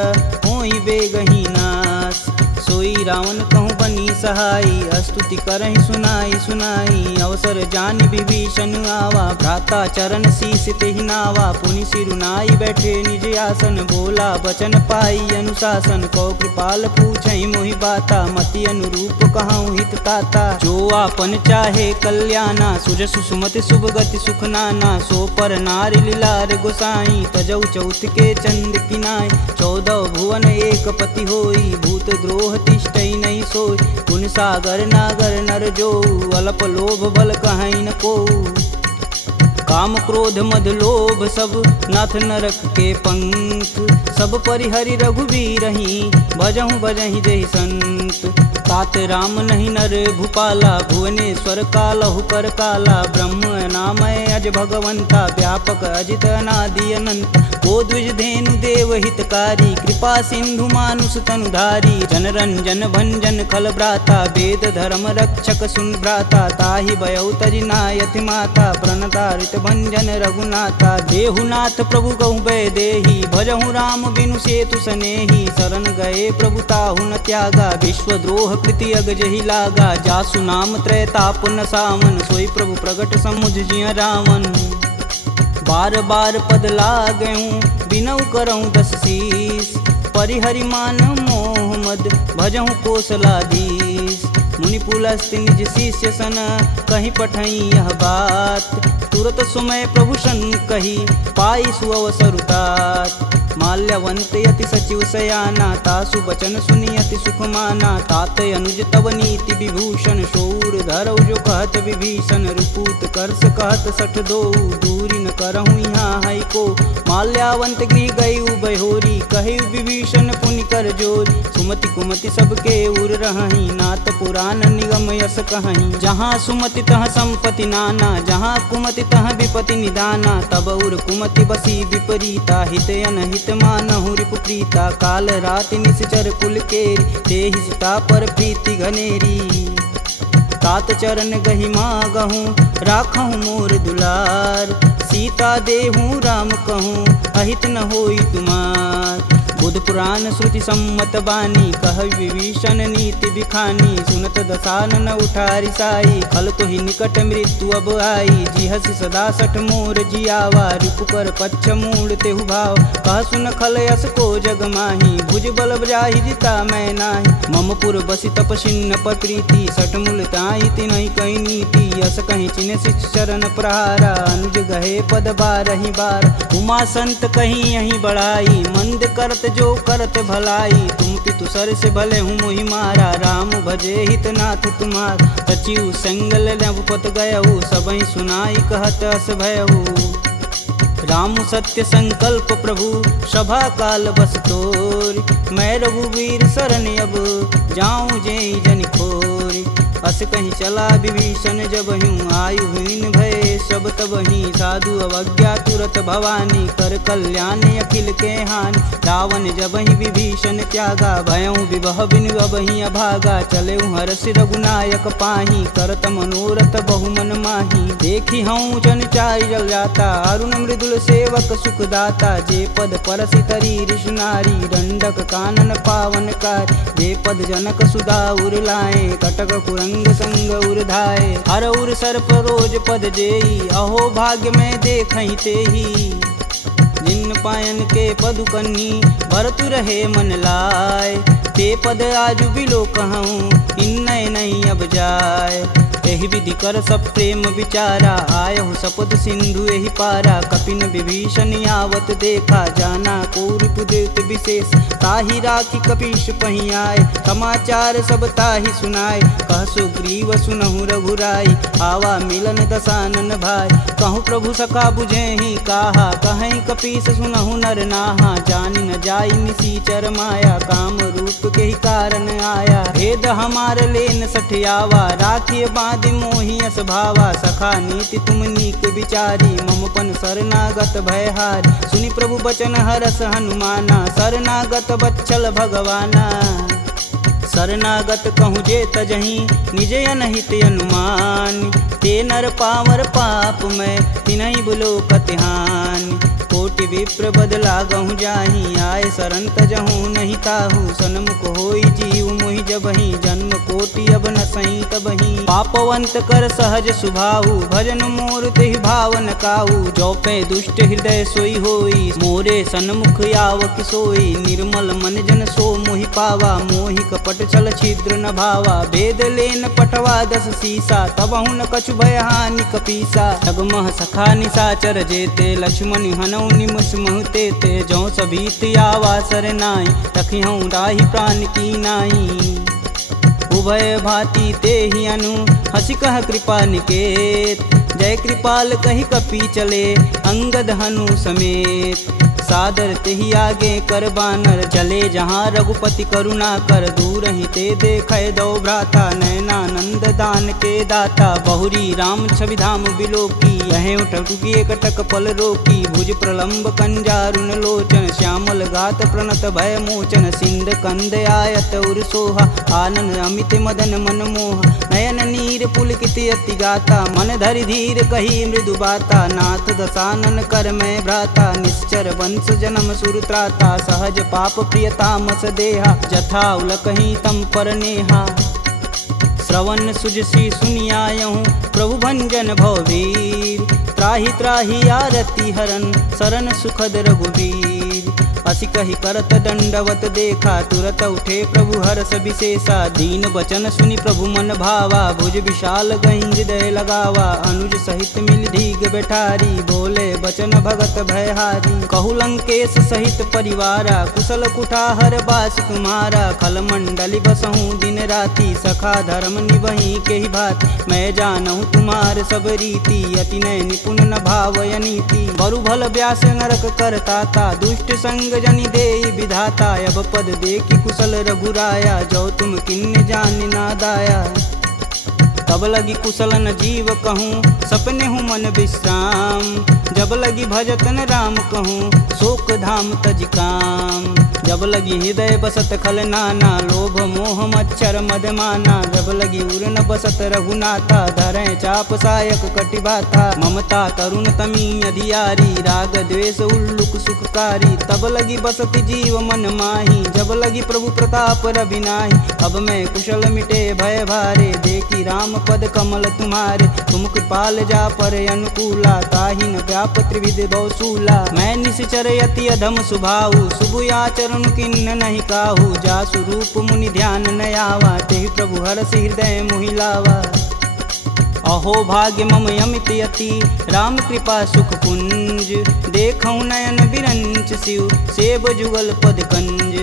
होई बेगहि नास। सोई रावण कहूँ बनी सहाई, स्तुति करहि सुनाई सुनाई। अवसर जानि विभीषण आवा, भ्राता चरण शीस तेहि नावा। पुनि सिरुनाई बैठे निज आसन, बोला बचन पाई अनुशासन। कौ कृपाल पूछहि मोहि बाता, मति अनुरूप कहूँ हित ताता। जो आपन चाहे कल्याणा, सुजसु सुमति शुभ गति सुख नाना। सो पर नारी लीलार गोसाई, तजौ चौथ के चंद किनाय। 14 भुवन एक पति होई, भूत द्रोह तिष्ठई नहीं सोई। गुण सागर नागर नर जो, अल्प लोभ बल कहीं न को। काम क्रोध मद लोभ सब, नाथ नरक के पंख। सब परिहरि रघुवीर ही, भजहु भजहि जहि संत। तात राम नहीं नर भूपाला, भुवनेश्वर कालहु कर काला। ब्रह्म नामय अज भगवंता, व्यापक अजित अनादि अनंत। को द्विज धेनु देव हितकारी, कृपा सिंधु मानुष तनुधारी। जन रंजन भंजन खल भ्राता, वेद धर्म रक्षक सुन भ्राता। ताहि भयउ तजि नायति माता, प्रणतारित भंजन रघुनाथा। देहुनाथ प्रभु कहु भय देहि, भजहु राम बिनु सेतु सनेहि। शरण गए प्रभु ताहु न त्यागा, विश्वद्रोह कृति अग जहि लागा। जासु नाम त्रैताप न सावन, सोई प्रभु प्रगट समुझ जिय रावण। बार बार पद लागऊँ, बिनऊ करऊँ 10 शीस। परिहरि मान मोह मद, भजहु कोसलाधीश। मुनि पुलस्त्य निज शिष्य सन, कहीं पठई यह बात। तुरत सुमय प्रभु सन कही, पाई सुअवसरुतात। माल्यवंत यति सचिव सयाना, तासु बचन सुनि अति सुख माना। तात अनुज तव नीति विभूषण, शौर धरऊ जो कहत विभीषण। रुपूत करस कहत सठ दो, दूरी न करहु यहाँ है को। माल्यावंत गृह गई बहोरी, कहे विभीषण पुनि कर जोरी। सुमति कुमति सबके उर रहहि, नाथ पुराण निगम यस कहहि। जहाँ सुमति तह संपत्ति नाना, जहाँ कुमति तह विपति निदाना। तब उर कुमति बसी विपरीता, हित अनहित मानहु रिपुप्रीता। काल राति निश्चर कुल केरी, तेहि सुता पर प्रीति घनेरी। तात चरण गहि मागहूँ, राखहूँ मोर दुलार। सीता देहूँ राम कहूँ, अहित न होई तुमार। बुध पुराण श्रुति सम्मत बानी, कह विभीषण नीति बिखानी। सुनत दसानन उठारी साई, खल तो ही निकट मृत्यु अब आई। जिहसि सदा सठ मोर जियावा, रिपुकर पच्छ मूड़ तेहु भाव। कह सुन खल यस को जग माही, भुज बल जाहि जिता मैं नाही। मम पुर बसि तपसिन्न पर प्रीति, सठ मूल ताहि तिनहि कही नीति। यस कहीं चिन्ह शिष चरण प्रहारा, अनुज गहे पद बारहि बार। उमा संत कहीं यही बढ़ाई, मंद करत जो करत भलाई। तुम पितु सर से भले हूँ मोहि मारा, राम भजे हित नाथ तुम्हार। सचिव संगल नवपत गयहु, सबहि सुनाई कहत अस भयहु। राम सत्य संकल्प प्रभु सभा काल बस तोर। मैं रघुवीर शरण अब जाऊं जेई जन खोरी। अस कहीं चला विभीषण जब हूँ आयुहीन भय सब तब ही साधु अवज्ञा तुरत भवानी कर कल्याण अखिल के हानि। रावण जब ही विभीषण त्यागा भयऊ विवह बिनु अब ही अभागा। चले हर्ष रघुनायक पाही करत मनोरथ बहुमन माही। देखी हूँ जन चारि जल जाता अरुण मृदुल सेवक सुखदाता। जे पद परसि तरी ऋषि नारी दंडक कानन पावन कार। जे पद जनक सुधा उर लाए कटक कुरंग संग उर्धाए। हर उर सर्प रोज पद जेई अहो भाग्य में देखहि तेही। जिन पायन के पदु कन्ही भरतु रहे मन लाय। ते पद आजु बिलो कहूँ इन नहीं अब जाय। एहि विधि कर सब प्रेम विचारा आयहु सपद सिंधु एहि पारा। कपिन विभीषण आवत देखा जाना कौरपुदेत विशेष। ताहि राखी कपीश पही आए समाचार सब ताहि सुनाए। कह सुग्रीव सुनहु रघुराई आवा मिलन दसानन भाई। कहूँ प्रभु सखा बुझेहि काहा कहीं कपीस सुनहु नर नाहा। जानि न जाई निसीचर माया काम रूप के ही कारण आया। भेद हमार लेन सठियावा राखिए बांध मोहि अस भावा। सखा नीति तुम नीक विचारी ममपन शरणागत भयहार। सुनि प्रभु बचन हरस हनुमाना शरणागत बच्चल भगवाना। शरणागत कहूँ जे तजही निज अनहित अनुमान। ते नर पावर पाप में तिन्हि बुलो कतिहान। कोटि विप्र बदला गहूँ जाही आए शरण तजहूँ नहीं ताहू। सन्मुख होई जीव मोहि जबहि जन्म कोटि अब न सही तबहि। पापवंत कर सहज सुभाऊ भजन मोर तेहि भावन काऊ। जो पे दुष्ट हृदय सोई होई मोरे सन्मुख आव किसोई। निर्मल मन जन सो मोहि पावा मोहि कपट छल छिद्र न भावा। भेद लेन पटवा दस सीसा तबहु न कछु भय हानि कपीसा। जगमह सखा निशाचर जेते लक्ष्मण हनौ निमस महते ते। जो सभीत आवा सरनाई रखिहूँ राही प्राण की नाई। उभय भांति ते ही अनु हसी कह कृपा निकेत। जय कृपाल कही कपी चले अंगद हनु समेत। सादर तेहि आगे कर बानर चले जहाँ रघुपति करुणा कर। दूर ही ते देखे दो भ्राता नयनानंद दान के दाता। बहुरी राम छवि धाम बिलोकी यह उठुकी एकटक पल रोकी। भुज प्रलंब कंजारुन लोचन श्यामल गात प्रणत भय मोचन। सिंध कंद आयत उर सोहा आनन अमित मदन मन मोह। नयन नीर पुलकित अति गाता मन धरि धीर कही मृदु बाता। नाथ दसानन कर मैं भ्राता निश्चर वंश जन्म सुरत्राता। सहज पाप प्रियतामस देहा जथा उलकहीं तम पर नेहा। श्रवण सुजसी सुनियायहूँ प्रभु भंजन भववीर। त्राहि त्राहि आरती हरन शरण सुखद रघुवीर। असी कही करत दंडवत देखा तुरत उठे प्रभु हर्ष विशेषा। दीन बचन सुनि प्रभु मन भावा भुज विशाल गही हृदय लगावा। अनुज सहित मिल धीग बैठारी बोले बचन भगत भयहारी। कहु लंकेश सहित परिवारा कुशल कुठाहर बास तुम्हारा। खल मंडली बसहूँ दिन राति सखा धर्म निबही के ही भात। मैं जानहूँ तुम्हार सब रीति अति नय निपुण न भावय नीति। बरु भल व्यास नरक करताता दुष्ट संग जनि देई विधाता। अब पद देखी कुशल रघुराया जो तुम किन्न जान ना दाया। तब लगी कुशल न जीव कहूँ सपने हूँ मन विश्राम। जब लगी भजतन राम कहूँ शोक धाम तज काम। जब लगी हृदय बसत खल नाना लोभ मोह मच्छर मदमाना। जब लगी उर न बसत रघुनाथा धरें चाप सायक कटिबाथा। ममता करुण तमी अधियारी राग द्वेष उल्लुक सुखकारी। तब लगी बसत जीव मन माही जब लगी प्रभु प्रताप रविनाही। अब मैं कुशल मिटे भय भारे देखी राम पद कमल तुम्हारे। तुम कृपाल जा पर अनुकूला ताहि न व्याप त्रिविध बहुसूला। मैं निश्चर यति अधम सुभाऊ शुभ आचरण किन्न नहीं काहू। जा स्वरूप मुनि ध्यान न आवा तेहि प्रभु हरष हृदय मोहि लावा। अहो भाग्य मम अमित यति राम कृपा सुख पुंज। देखऊँ नयन बिरंच शिव सेब जुगल पद कंज।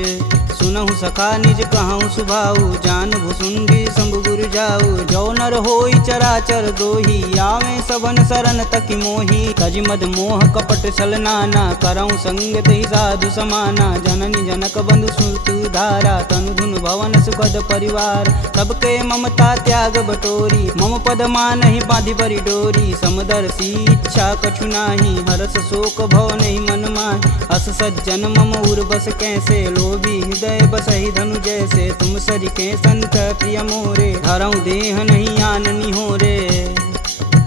सुन सुनहु सखा निज कहूँ सुभाऊ जान भुसुंडी शंभु गुरु जाऊ जो नर होई चराचर द्रोही आवे सबन शरण तक मोही तज मद मोह कपट छल नाना करऊँ संगत ही साधु समाना जननी जनक बंधु सुत धारा तनु धुन भवन सुखद परिवार सबके ममता त्याग बटोरी मम पद मानहि बांधि बरी डोरी समदर्शी इच्छा कछु नाही हरस शोक भव नहीं मन माहि अस सज्जन मम उर बस कैसे लोभी हृदय बसहि धनु जैसे तुम सरिके संत प्रिय मोरे धरऊँ देह नहीं आननी हो रे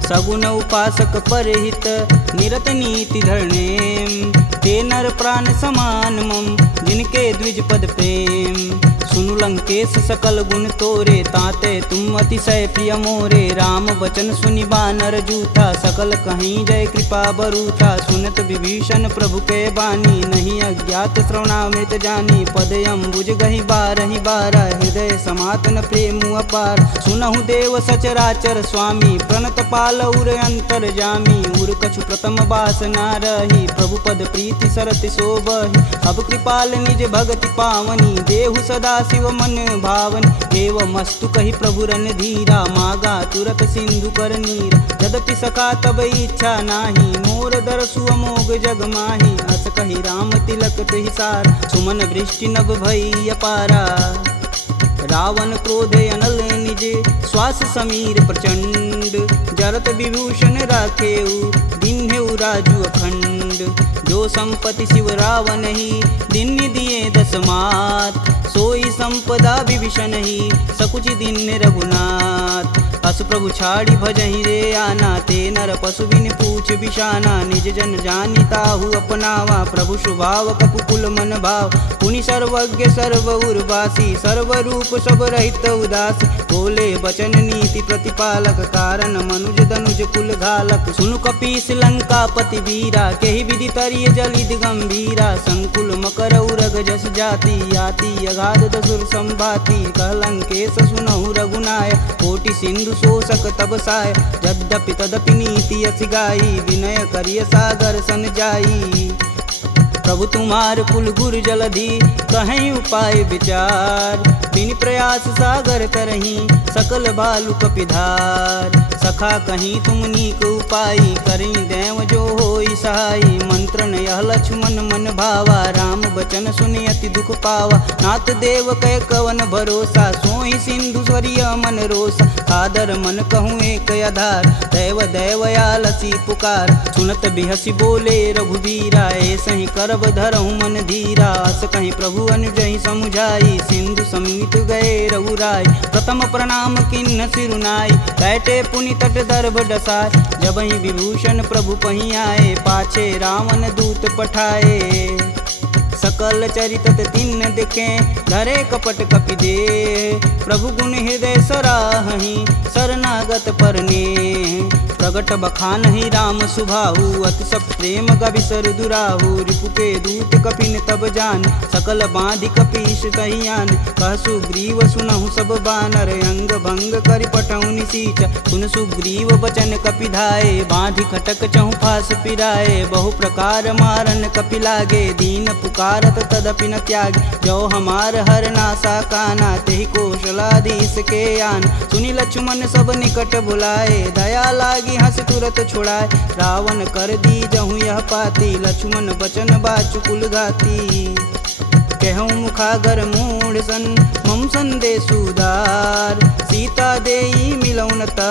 सगुन उपासक परहित निरत नीति धरणे ते नर प्राण समान मम जिनके द्विज पद प्रेम सुनु लंकेश सकल गुण तोरे ताते तुम अतिशय प्रिय मोरे राम बचन सुनि बानर जूथा सकल कहीं जय कृपा बरूथा सुनत विभीषण प्रभु के बानी नहीं अज्ञात श्रवणामृत जानी पद अम्बुज गहि बारहि बारा हृदय समातन प्रेम अपार सुनहु देव सचराचर स्वामी प्रणत पाल उर अंतर जामी उर कछु प्रथम बास ना रही प्रभु पद प्रीति सरति शोभहि अब कृपाल निज भगति पावनी देहु सदा शिव मन भावन एवं मस्तु कही प्रभु रन धीरा मागा तुरत सिंधु कर नीर यद्यपि सका तब इच्छा नाही मोर दरसु अमोघ जग माही अस कही राम तिलक हिसार सुमन वृष्टि नभ भई अपारा रावण क्रोध अनल निज श्वास समीर प्रचंड जरत विभूषण राखेऊ दिन्हेऊ राजु अखंड जो संपत्ति शिव रावण ही दिन दिए दस मात सोई संपदा विभीषण ही सकुच दिन रघुनाथ अस प्रभु छाड़ी भजहि रे आना ते नर पशु बिन पूछ बिशाना निज जन जानी ताहु अपनावा प्रभु स्वभाव कपुकुल मन भाव पुनि सर्वज्ञ सर्व उर्वासी सर्व रूप सब रहित उदासी बोले बचन नीति प्रतिपालक कारण मनुज धनुज कुल घालक सुनु कपीस लंकापति वीरा केहि विधि तरिय जलिद गंभीरा संकुल मकर उरग जस जाति याति अगाध दसुर संभाति कहलंकेश सुनहु रघुनाय कोटि सिंधु शोषक तब साय यद्यपि तदपि नीति अति गाई विनय करिय सागर सन जाई प्रभु तुम्हार कुल गुर जलधि कहीं उपाय विचार बिन प्रयास सागर तरही सकल भालु कपिधार सखा कहीं तुम नीक उपाय करी देव जो होई सहाई मंत्रन यह लक्ष्मण मन भावा राम बचन सुनि अति दुख पावा नाथ देव कै कवन भरोसा सोई सिंधु स्वरिय मन रोसा कादर मन कहूँ एक आधार दैव दैवयालसी पुकार सुनत बिहसी बोले रघुबीरा ऐसे ही करब धरहु मन धीरा अस कहीं प्रभु अनुजहि समुझाई सिंधु समीत गए रघुराय प्रथम प्रणाम किन्न सिरुनाई बैठे पुनि तट दर्भ डसाय जब ही विभूषण प्रभु पही आए पाछे रावण दूत पठाए सकल चरित तिन्न दिखे धरे कपट कपि दे प्रभु गुण हृदय सराहि शरणागत परने प्रगट बखान ही राम सुभाहु अति सब प्रेम गविसर दुराहु रिपु के दूत कपिन तब जान सकल बांधि कपीश कहियान कह सुग्रीव सुनहु सब बानर अंग भंग करि पटौनि सीच सुन सुग्रीव बचन कपिधाए बांधि खटक चहु फास पिराए बहु प्रकार मारन कपि लागे दीन पुकारत तदपि न त्याग जो हमार हर नासा काना तेहि कौशलाधीश के आन सुनि लक्ष्मण सब निकट बुलाए दया लागी हंस तुरत छुड़ाए रावण कर दी जहूँ यह पाती लक्ष्मण बचन बाचुकुल घाती कहूँ मुखागर मूढ़ सन मम संदेश उदार सीता देई मिलौनता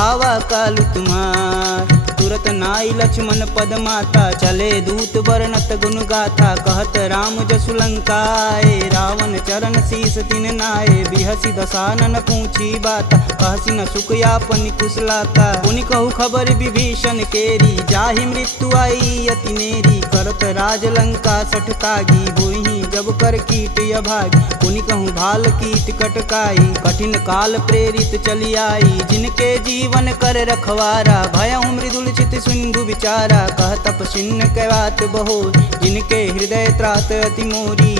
आवा कालु तुम्हार तुरत नाई लक्ष्मण पद माता चले दूत वर्णत गुण गाथा कहत राम जसु लंकाए रावण चरण शीस तिन नाये बिहसी दसानन पूछी बात कहसी न सुख यापन कुशलाता उनि कहु खबर विभीषण केरी जाहि मृत्यु आई अति नेरी करत राज लंका सठ तागी होई जब कर कीट अभागी उनि कहु भाल कीट कटकाई कठिन काल प्रेरित चली आई जिनके जीवन कर रखवारा भयउ मृदुल चित सिंधु विचारा कह तपसिन्न कैवात बहो जिनके हृदय त्रात अति मोरी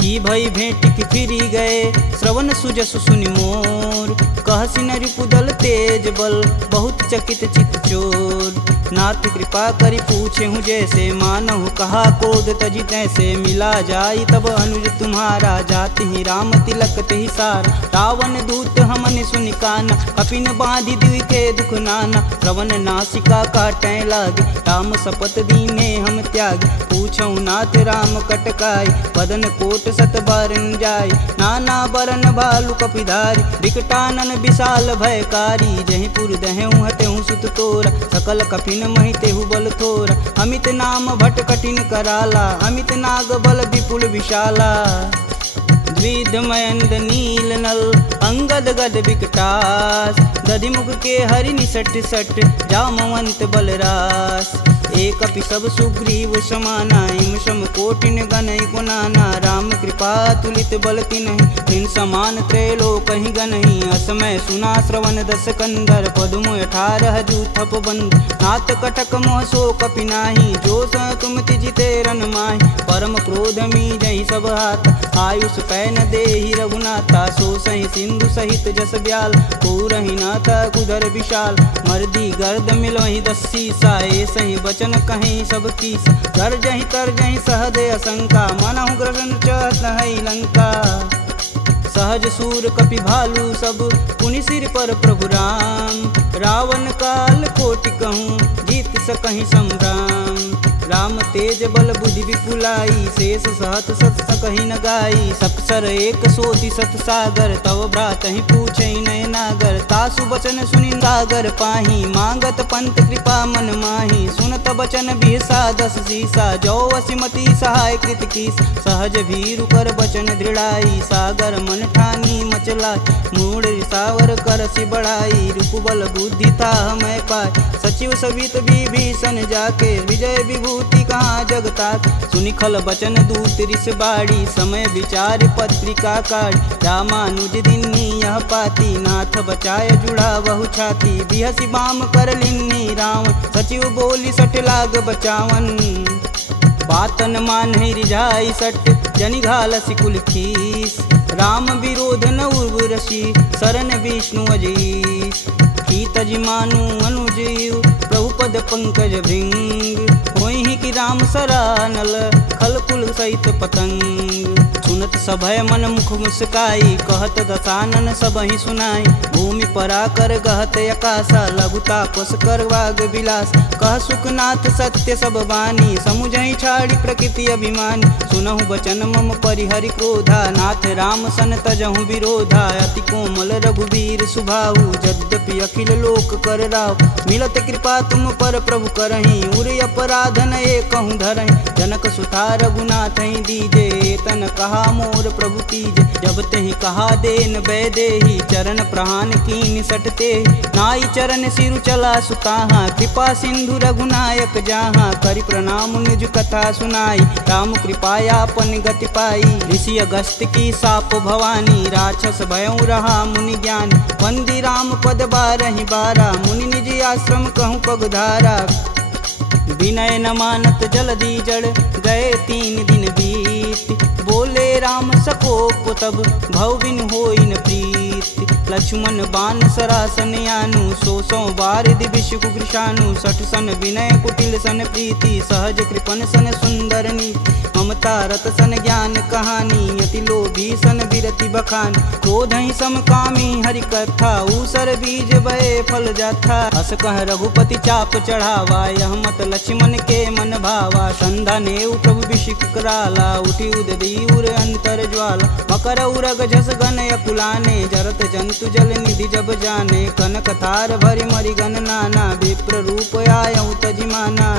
की भई भेंट की फिरी गए श्रवण सुजस सुनि मोर कहसी न रिपुदल तेज बल बहुत चकित चित चोर नाथ कृपा करी पूछे हूँ जैसे, मानहु कहा कोद तजी तैसे, मिला जाई तब अनुज तुम्हारा, जाति ही राम तिलक ते सार। रावण दूत हमन सुनि काना, कपिन बांधि दिव्य के दुख नाना, श्रवण नासिका काटै लागे, राम शपथ दीने हम त्याग। पूछऊ नाथ राम कटकाई, बदन कोट सत बारन जाय, नाना बरन भालु कपिधारी, विकटानन विशाल भयकारी। जहि पुर दहु हतेहु सुत तोरा, सकल कपिन महि तेहु बल थोरा। अमित नाम भट कठिन कराला, अमित नाग बल विपुल विशाला। द्विध मयंद नील नल, अंगद गद विकटास, दधिमुख के हरि निसट सट, जामवंत बलरास। एक अपि सब सुग्रीव समाना, इम सम कोटिन गनहि गुनाना, राम कृपा तुलित बल तिन्हि, तिन समान त्रैलोक ही गनहि। असमय सुना श्रवण दस कंदर, पदुम 18 जूथप बंद, नाथ कटक मोह सो कपि नाही, जो स तुम तिजिते रन माहि। परम क्रोध मी जहि सब हाथ, आयुष पै न देहि रघुनाथा, सो सहि सिंधु सहित जस ब्याल, पूरहि नाथ कुधर विशाल। मर्दी गर्द मिलहि 10 सीसा, सही बचन कहीं सब कीस, गर्जहि तरजहि सहदे असंका, मनहु ग्रसन चहत है लंका। सहज सूर कपि भालू सब, पुनि सिर पर प्रभु राम, रावण काल कोटि कहूँ, जीत सकहि संग्राम। राम तेज बल बुद्धि विपुलाई, शेष सहत सत सकहि न गाई। सपसर एक सोति सत सागर, तव भ्रातहि पूछहि नय नागर। तासु बचन सुनि सागर पाही, मांगत पंत कृपा मन माही। सुनत बचन बिहसा 10 सीसा, जो वसिमति सहाय कृत कीस। सहज भीरु कर बचन दृढ़ाई, सागर मन ठानी मचला। मूढ़ रिसावर करसि बढ़ाई, रूप बल बुद्धि था मैं पाय। सचिव सवित विभीषण जाके, विजय विभूति कहाँ जगतात। सुनि खल बचन दूत रिस बाड़ी, समय विचार पत्रिका काढ़। रामानुज दिन्नी यह पाती, नाथ बचाय जुड़ा बहु छाती। बिहसी बाम कर लिन्नी रावण, सचिव बोली 60 लाग बचावन। बातन मान रिझाई सट, जनि घालसि कुल खीस। राम विरोध न उर्वरसी, शरण विष्णु अजीस। की तज मानु अनुजीव, प्रभु पद पंकज भृंग। होहि कि राम सरानल, खल कुल सहित पतंग। सुनत सभय मन मुख मुस्काई, कहत दसानन सबहि सुनाई। भूमि परा कर गहत अकाशा, लघु तापस कर वाग विलास। कह सुखनाथ सत्य सब बानी, समुझहि छाड़ी प्रकृति अभिमानी। सुनहु बचन मम परिहरि क्रोधा, नाथ राम सन तजहु विरोधा। अति कोमल रघुवीर सुभाऊ, यद्यपि अखिल लोक कर राव। मिलत कृपा तुम पर प्रभु करहि, उर अपराधन एकहु धरहि। जनक सुता रघुनाथ ही दीजे, तन कहा मोर प्रभु कीजे। जब तेहि कहा देन बैदेही, चरण प्रहान कीन सटते। नाई चरण सिरु चला सुताहा, कृपा सिंधु रघुनायक जहाँ। करि प्रणाम निज कथा सुनाई, राम कृपायापन गति पाई। ऋषि अगस्त की साप भवानी, राक्षस भयउ रहा मुनि ज्ञान। वंदी राम पद 12 बारा, मुनि निज आश्रम कहूँ पगधारा। विनय न मानत जलधि जड़, गए 3 दिन बीत। बोले राम सकोप तब, भव बिन होई न प्रीत। लक्ष्मण बान सरासन यानु, 100 बार दिविश कुकृशानु। 60 सन विनय कुटिल सन प्रीति, सहज कृपन सन सुंदर नीति। ममता रत सन ज्ञान कहानी, यति लोभी सन विरति बखान। क्रोधहि समकामी हरि कथा, ऊसर बीज बए फल जाथा। अस कह रघुपति चाप चढ़ावा, यह मत लक्ष्मण के मन भावा। संधा नेउ प्रभु बिषिक कराला, उठी उदरी उर अंतर ज्वाला। मकर उरग झस गन अकुलाने, जरत जंतु जल निधि जब जाने। कनक थार भरि मरि गन नाना, विप्र रूप आयउ तजिमाना।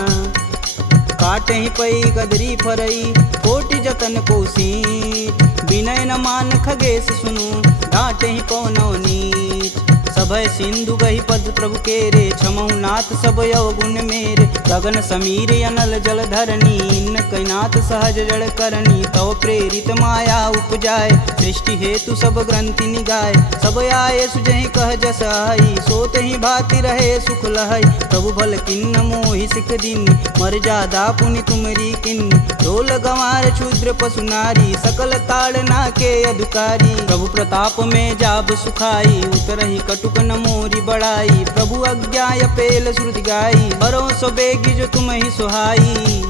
काटे ही पई कदरी फरई, कोटि जतन कोसीट। विनय न मान खगेश सुनु, डांटे ही पवनौ नीच। सभय सिंधु गही पद प्रभु केरे, क्षमहु नाथ सब अवगुण मेरे। गगन समीर अनल जल धरनी, इन्न कैनाथ सहज जड़ करनी। तव प्रेरित माया उपजाय, सृष्टि हेतु सब ग्रंथि निगाय। सब आये सुजहि कह जस आई, सोत ही भाति रहे सुख लहई। प्रभु भल किन्न मोहि सिख दीनी, मर्यादा पुनि तुमरी किन्नी। ढोल गंवार क्षुद्र पशु नारी, सकल ताड़ना के अधिकारी। प्रभु प्रताप में जाब सुखाई, उतरहि कटु कछुक न मोरी बड़ाई, प्रभु आज्ञा अपेल श्रुति गाई, भरोसो बेगी जो तुम ही सुहाई।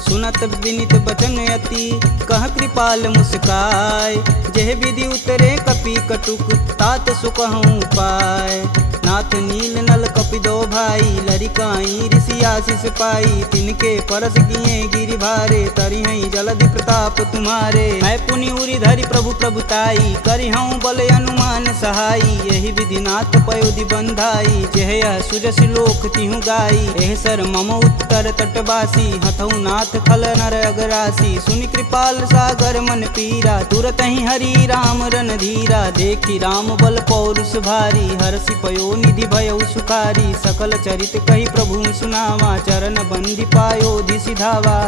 सुनत विनित बचन अति कह कृपाल मुस्काय, जेह विधि उतरे कपि कटुक तात सुकहूँ पाय। नाथ नील नल कपि दो भाई, लरिकाई ऋषि आशीष पाई, तिनके परस किए गिरि भारे, तरिहई जलधि प्रताप तुम्हारे। मैं पुनि उरि धरि प्रभु प्रभुताई, करिहऊँ बल अनुमान सहाई, यही विधि नाथ पयोधि बंधाई, जेह यह सुजसि लोक तिहु गाई। एह सर मम उत्तर तटवासी, हथऊ नाथ खल नर अगरासी, सुनि कृपाल सागर मन पीरा, तुरत ही हरि राम रन धीरा। देखी राम बल पौरुष भारी, हरषि पयो निधि भयउ सुखारी, सकल चरित कही प्रभु सुनावा, चरण बंदी पायोधि सिधावा।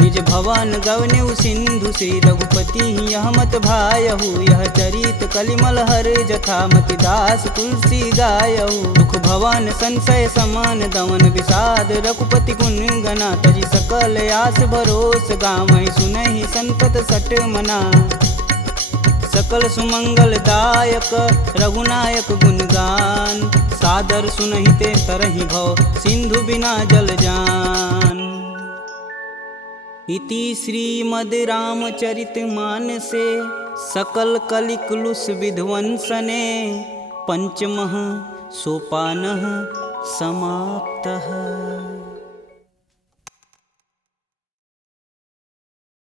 निज भवन गवनेउ सिंधु श्री रघुपति यह मत भायहु, यह चरित कलिमल हर जथा मति दास तुलसी गायहु। दुख भवन संशय समान दमन विषाद, रघुपति गुण गना, तजि सकल आस भरोस, गावहि सुनहि संतत सट मना। सकल सुमंगल दायक रघुनायक गुणगान, सादर सुनहिते तरहि भव सिंधु बिना जल जान। इति श्रीमद् रामचरित मानसे सकल कलिकुलुष विध्वंसने, पंचमः सोपानः समाप्तः।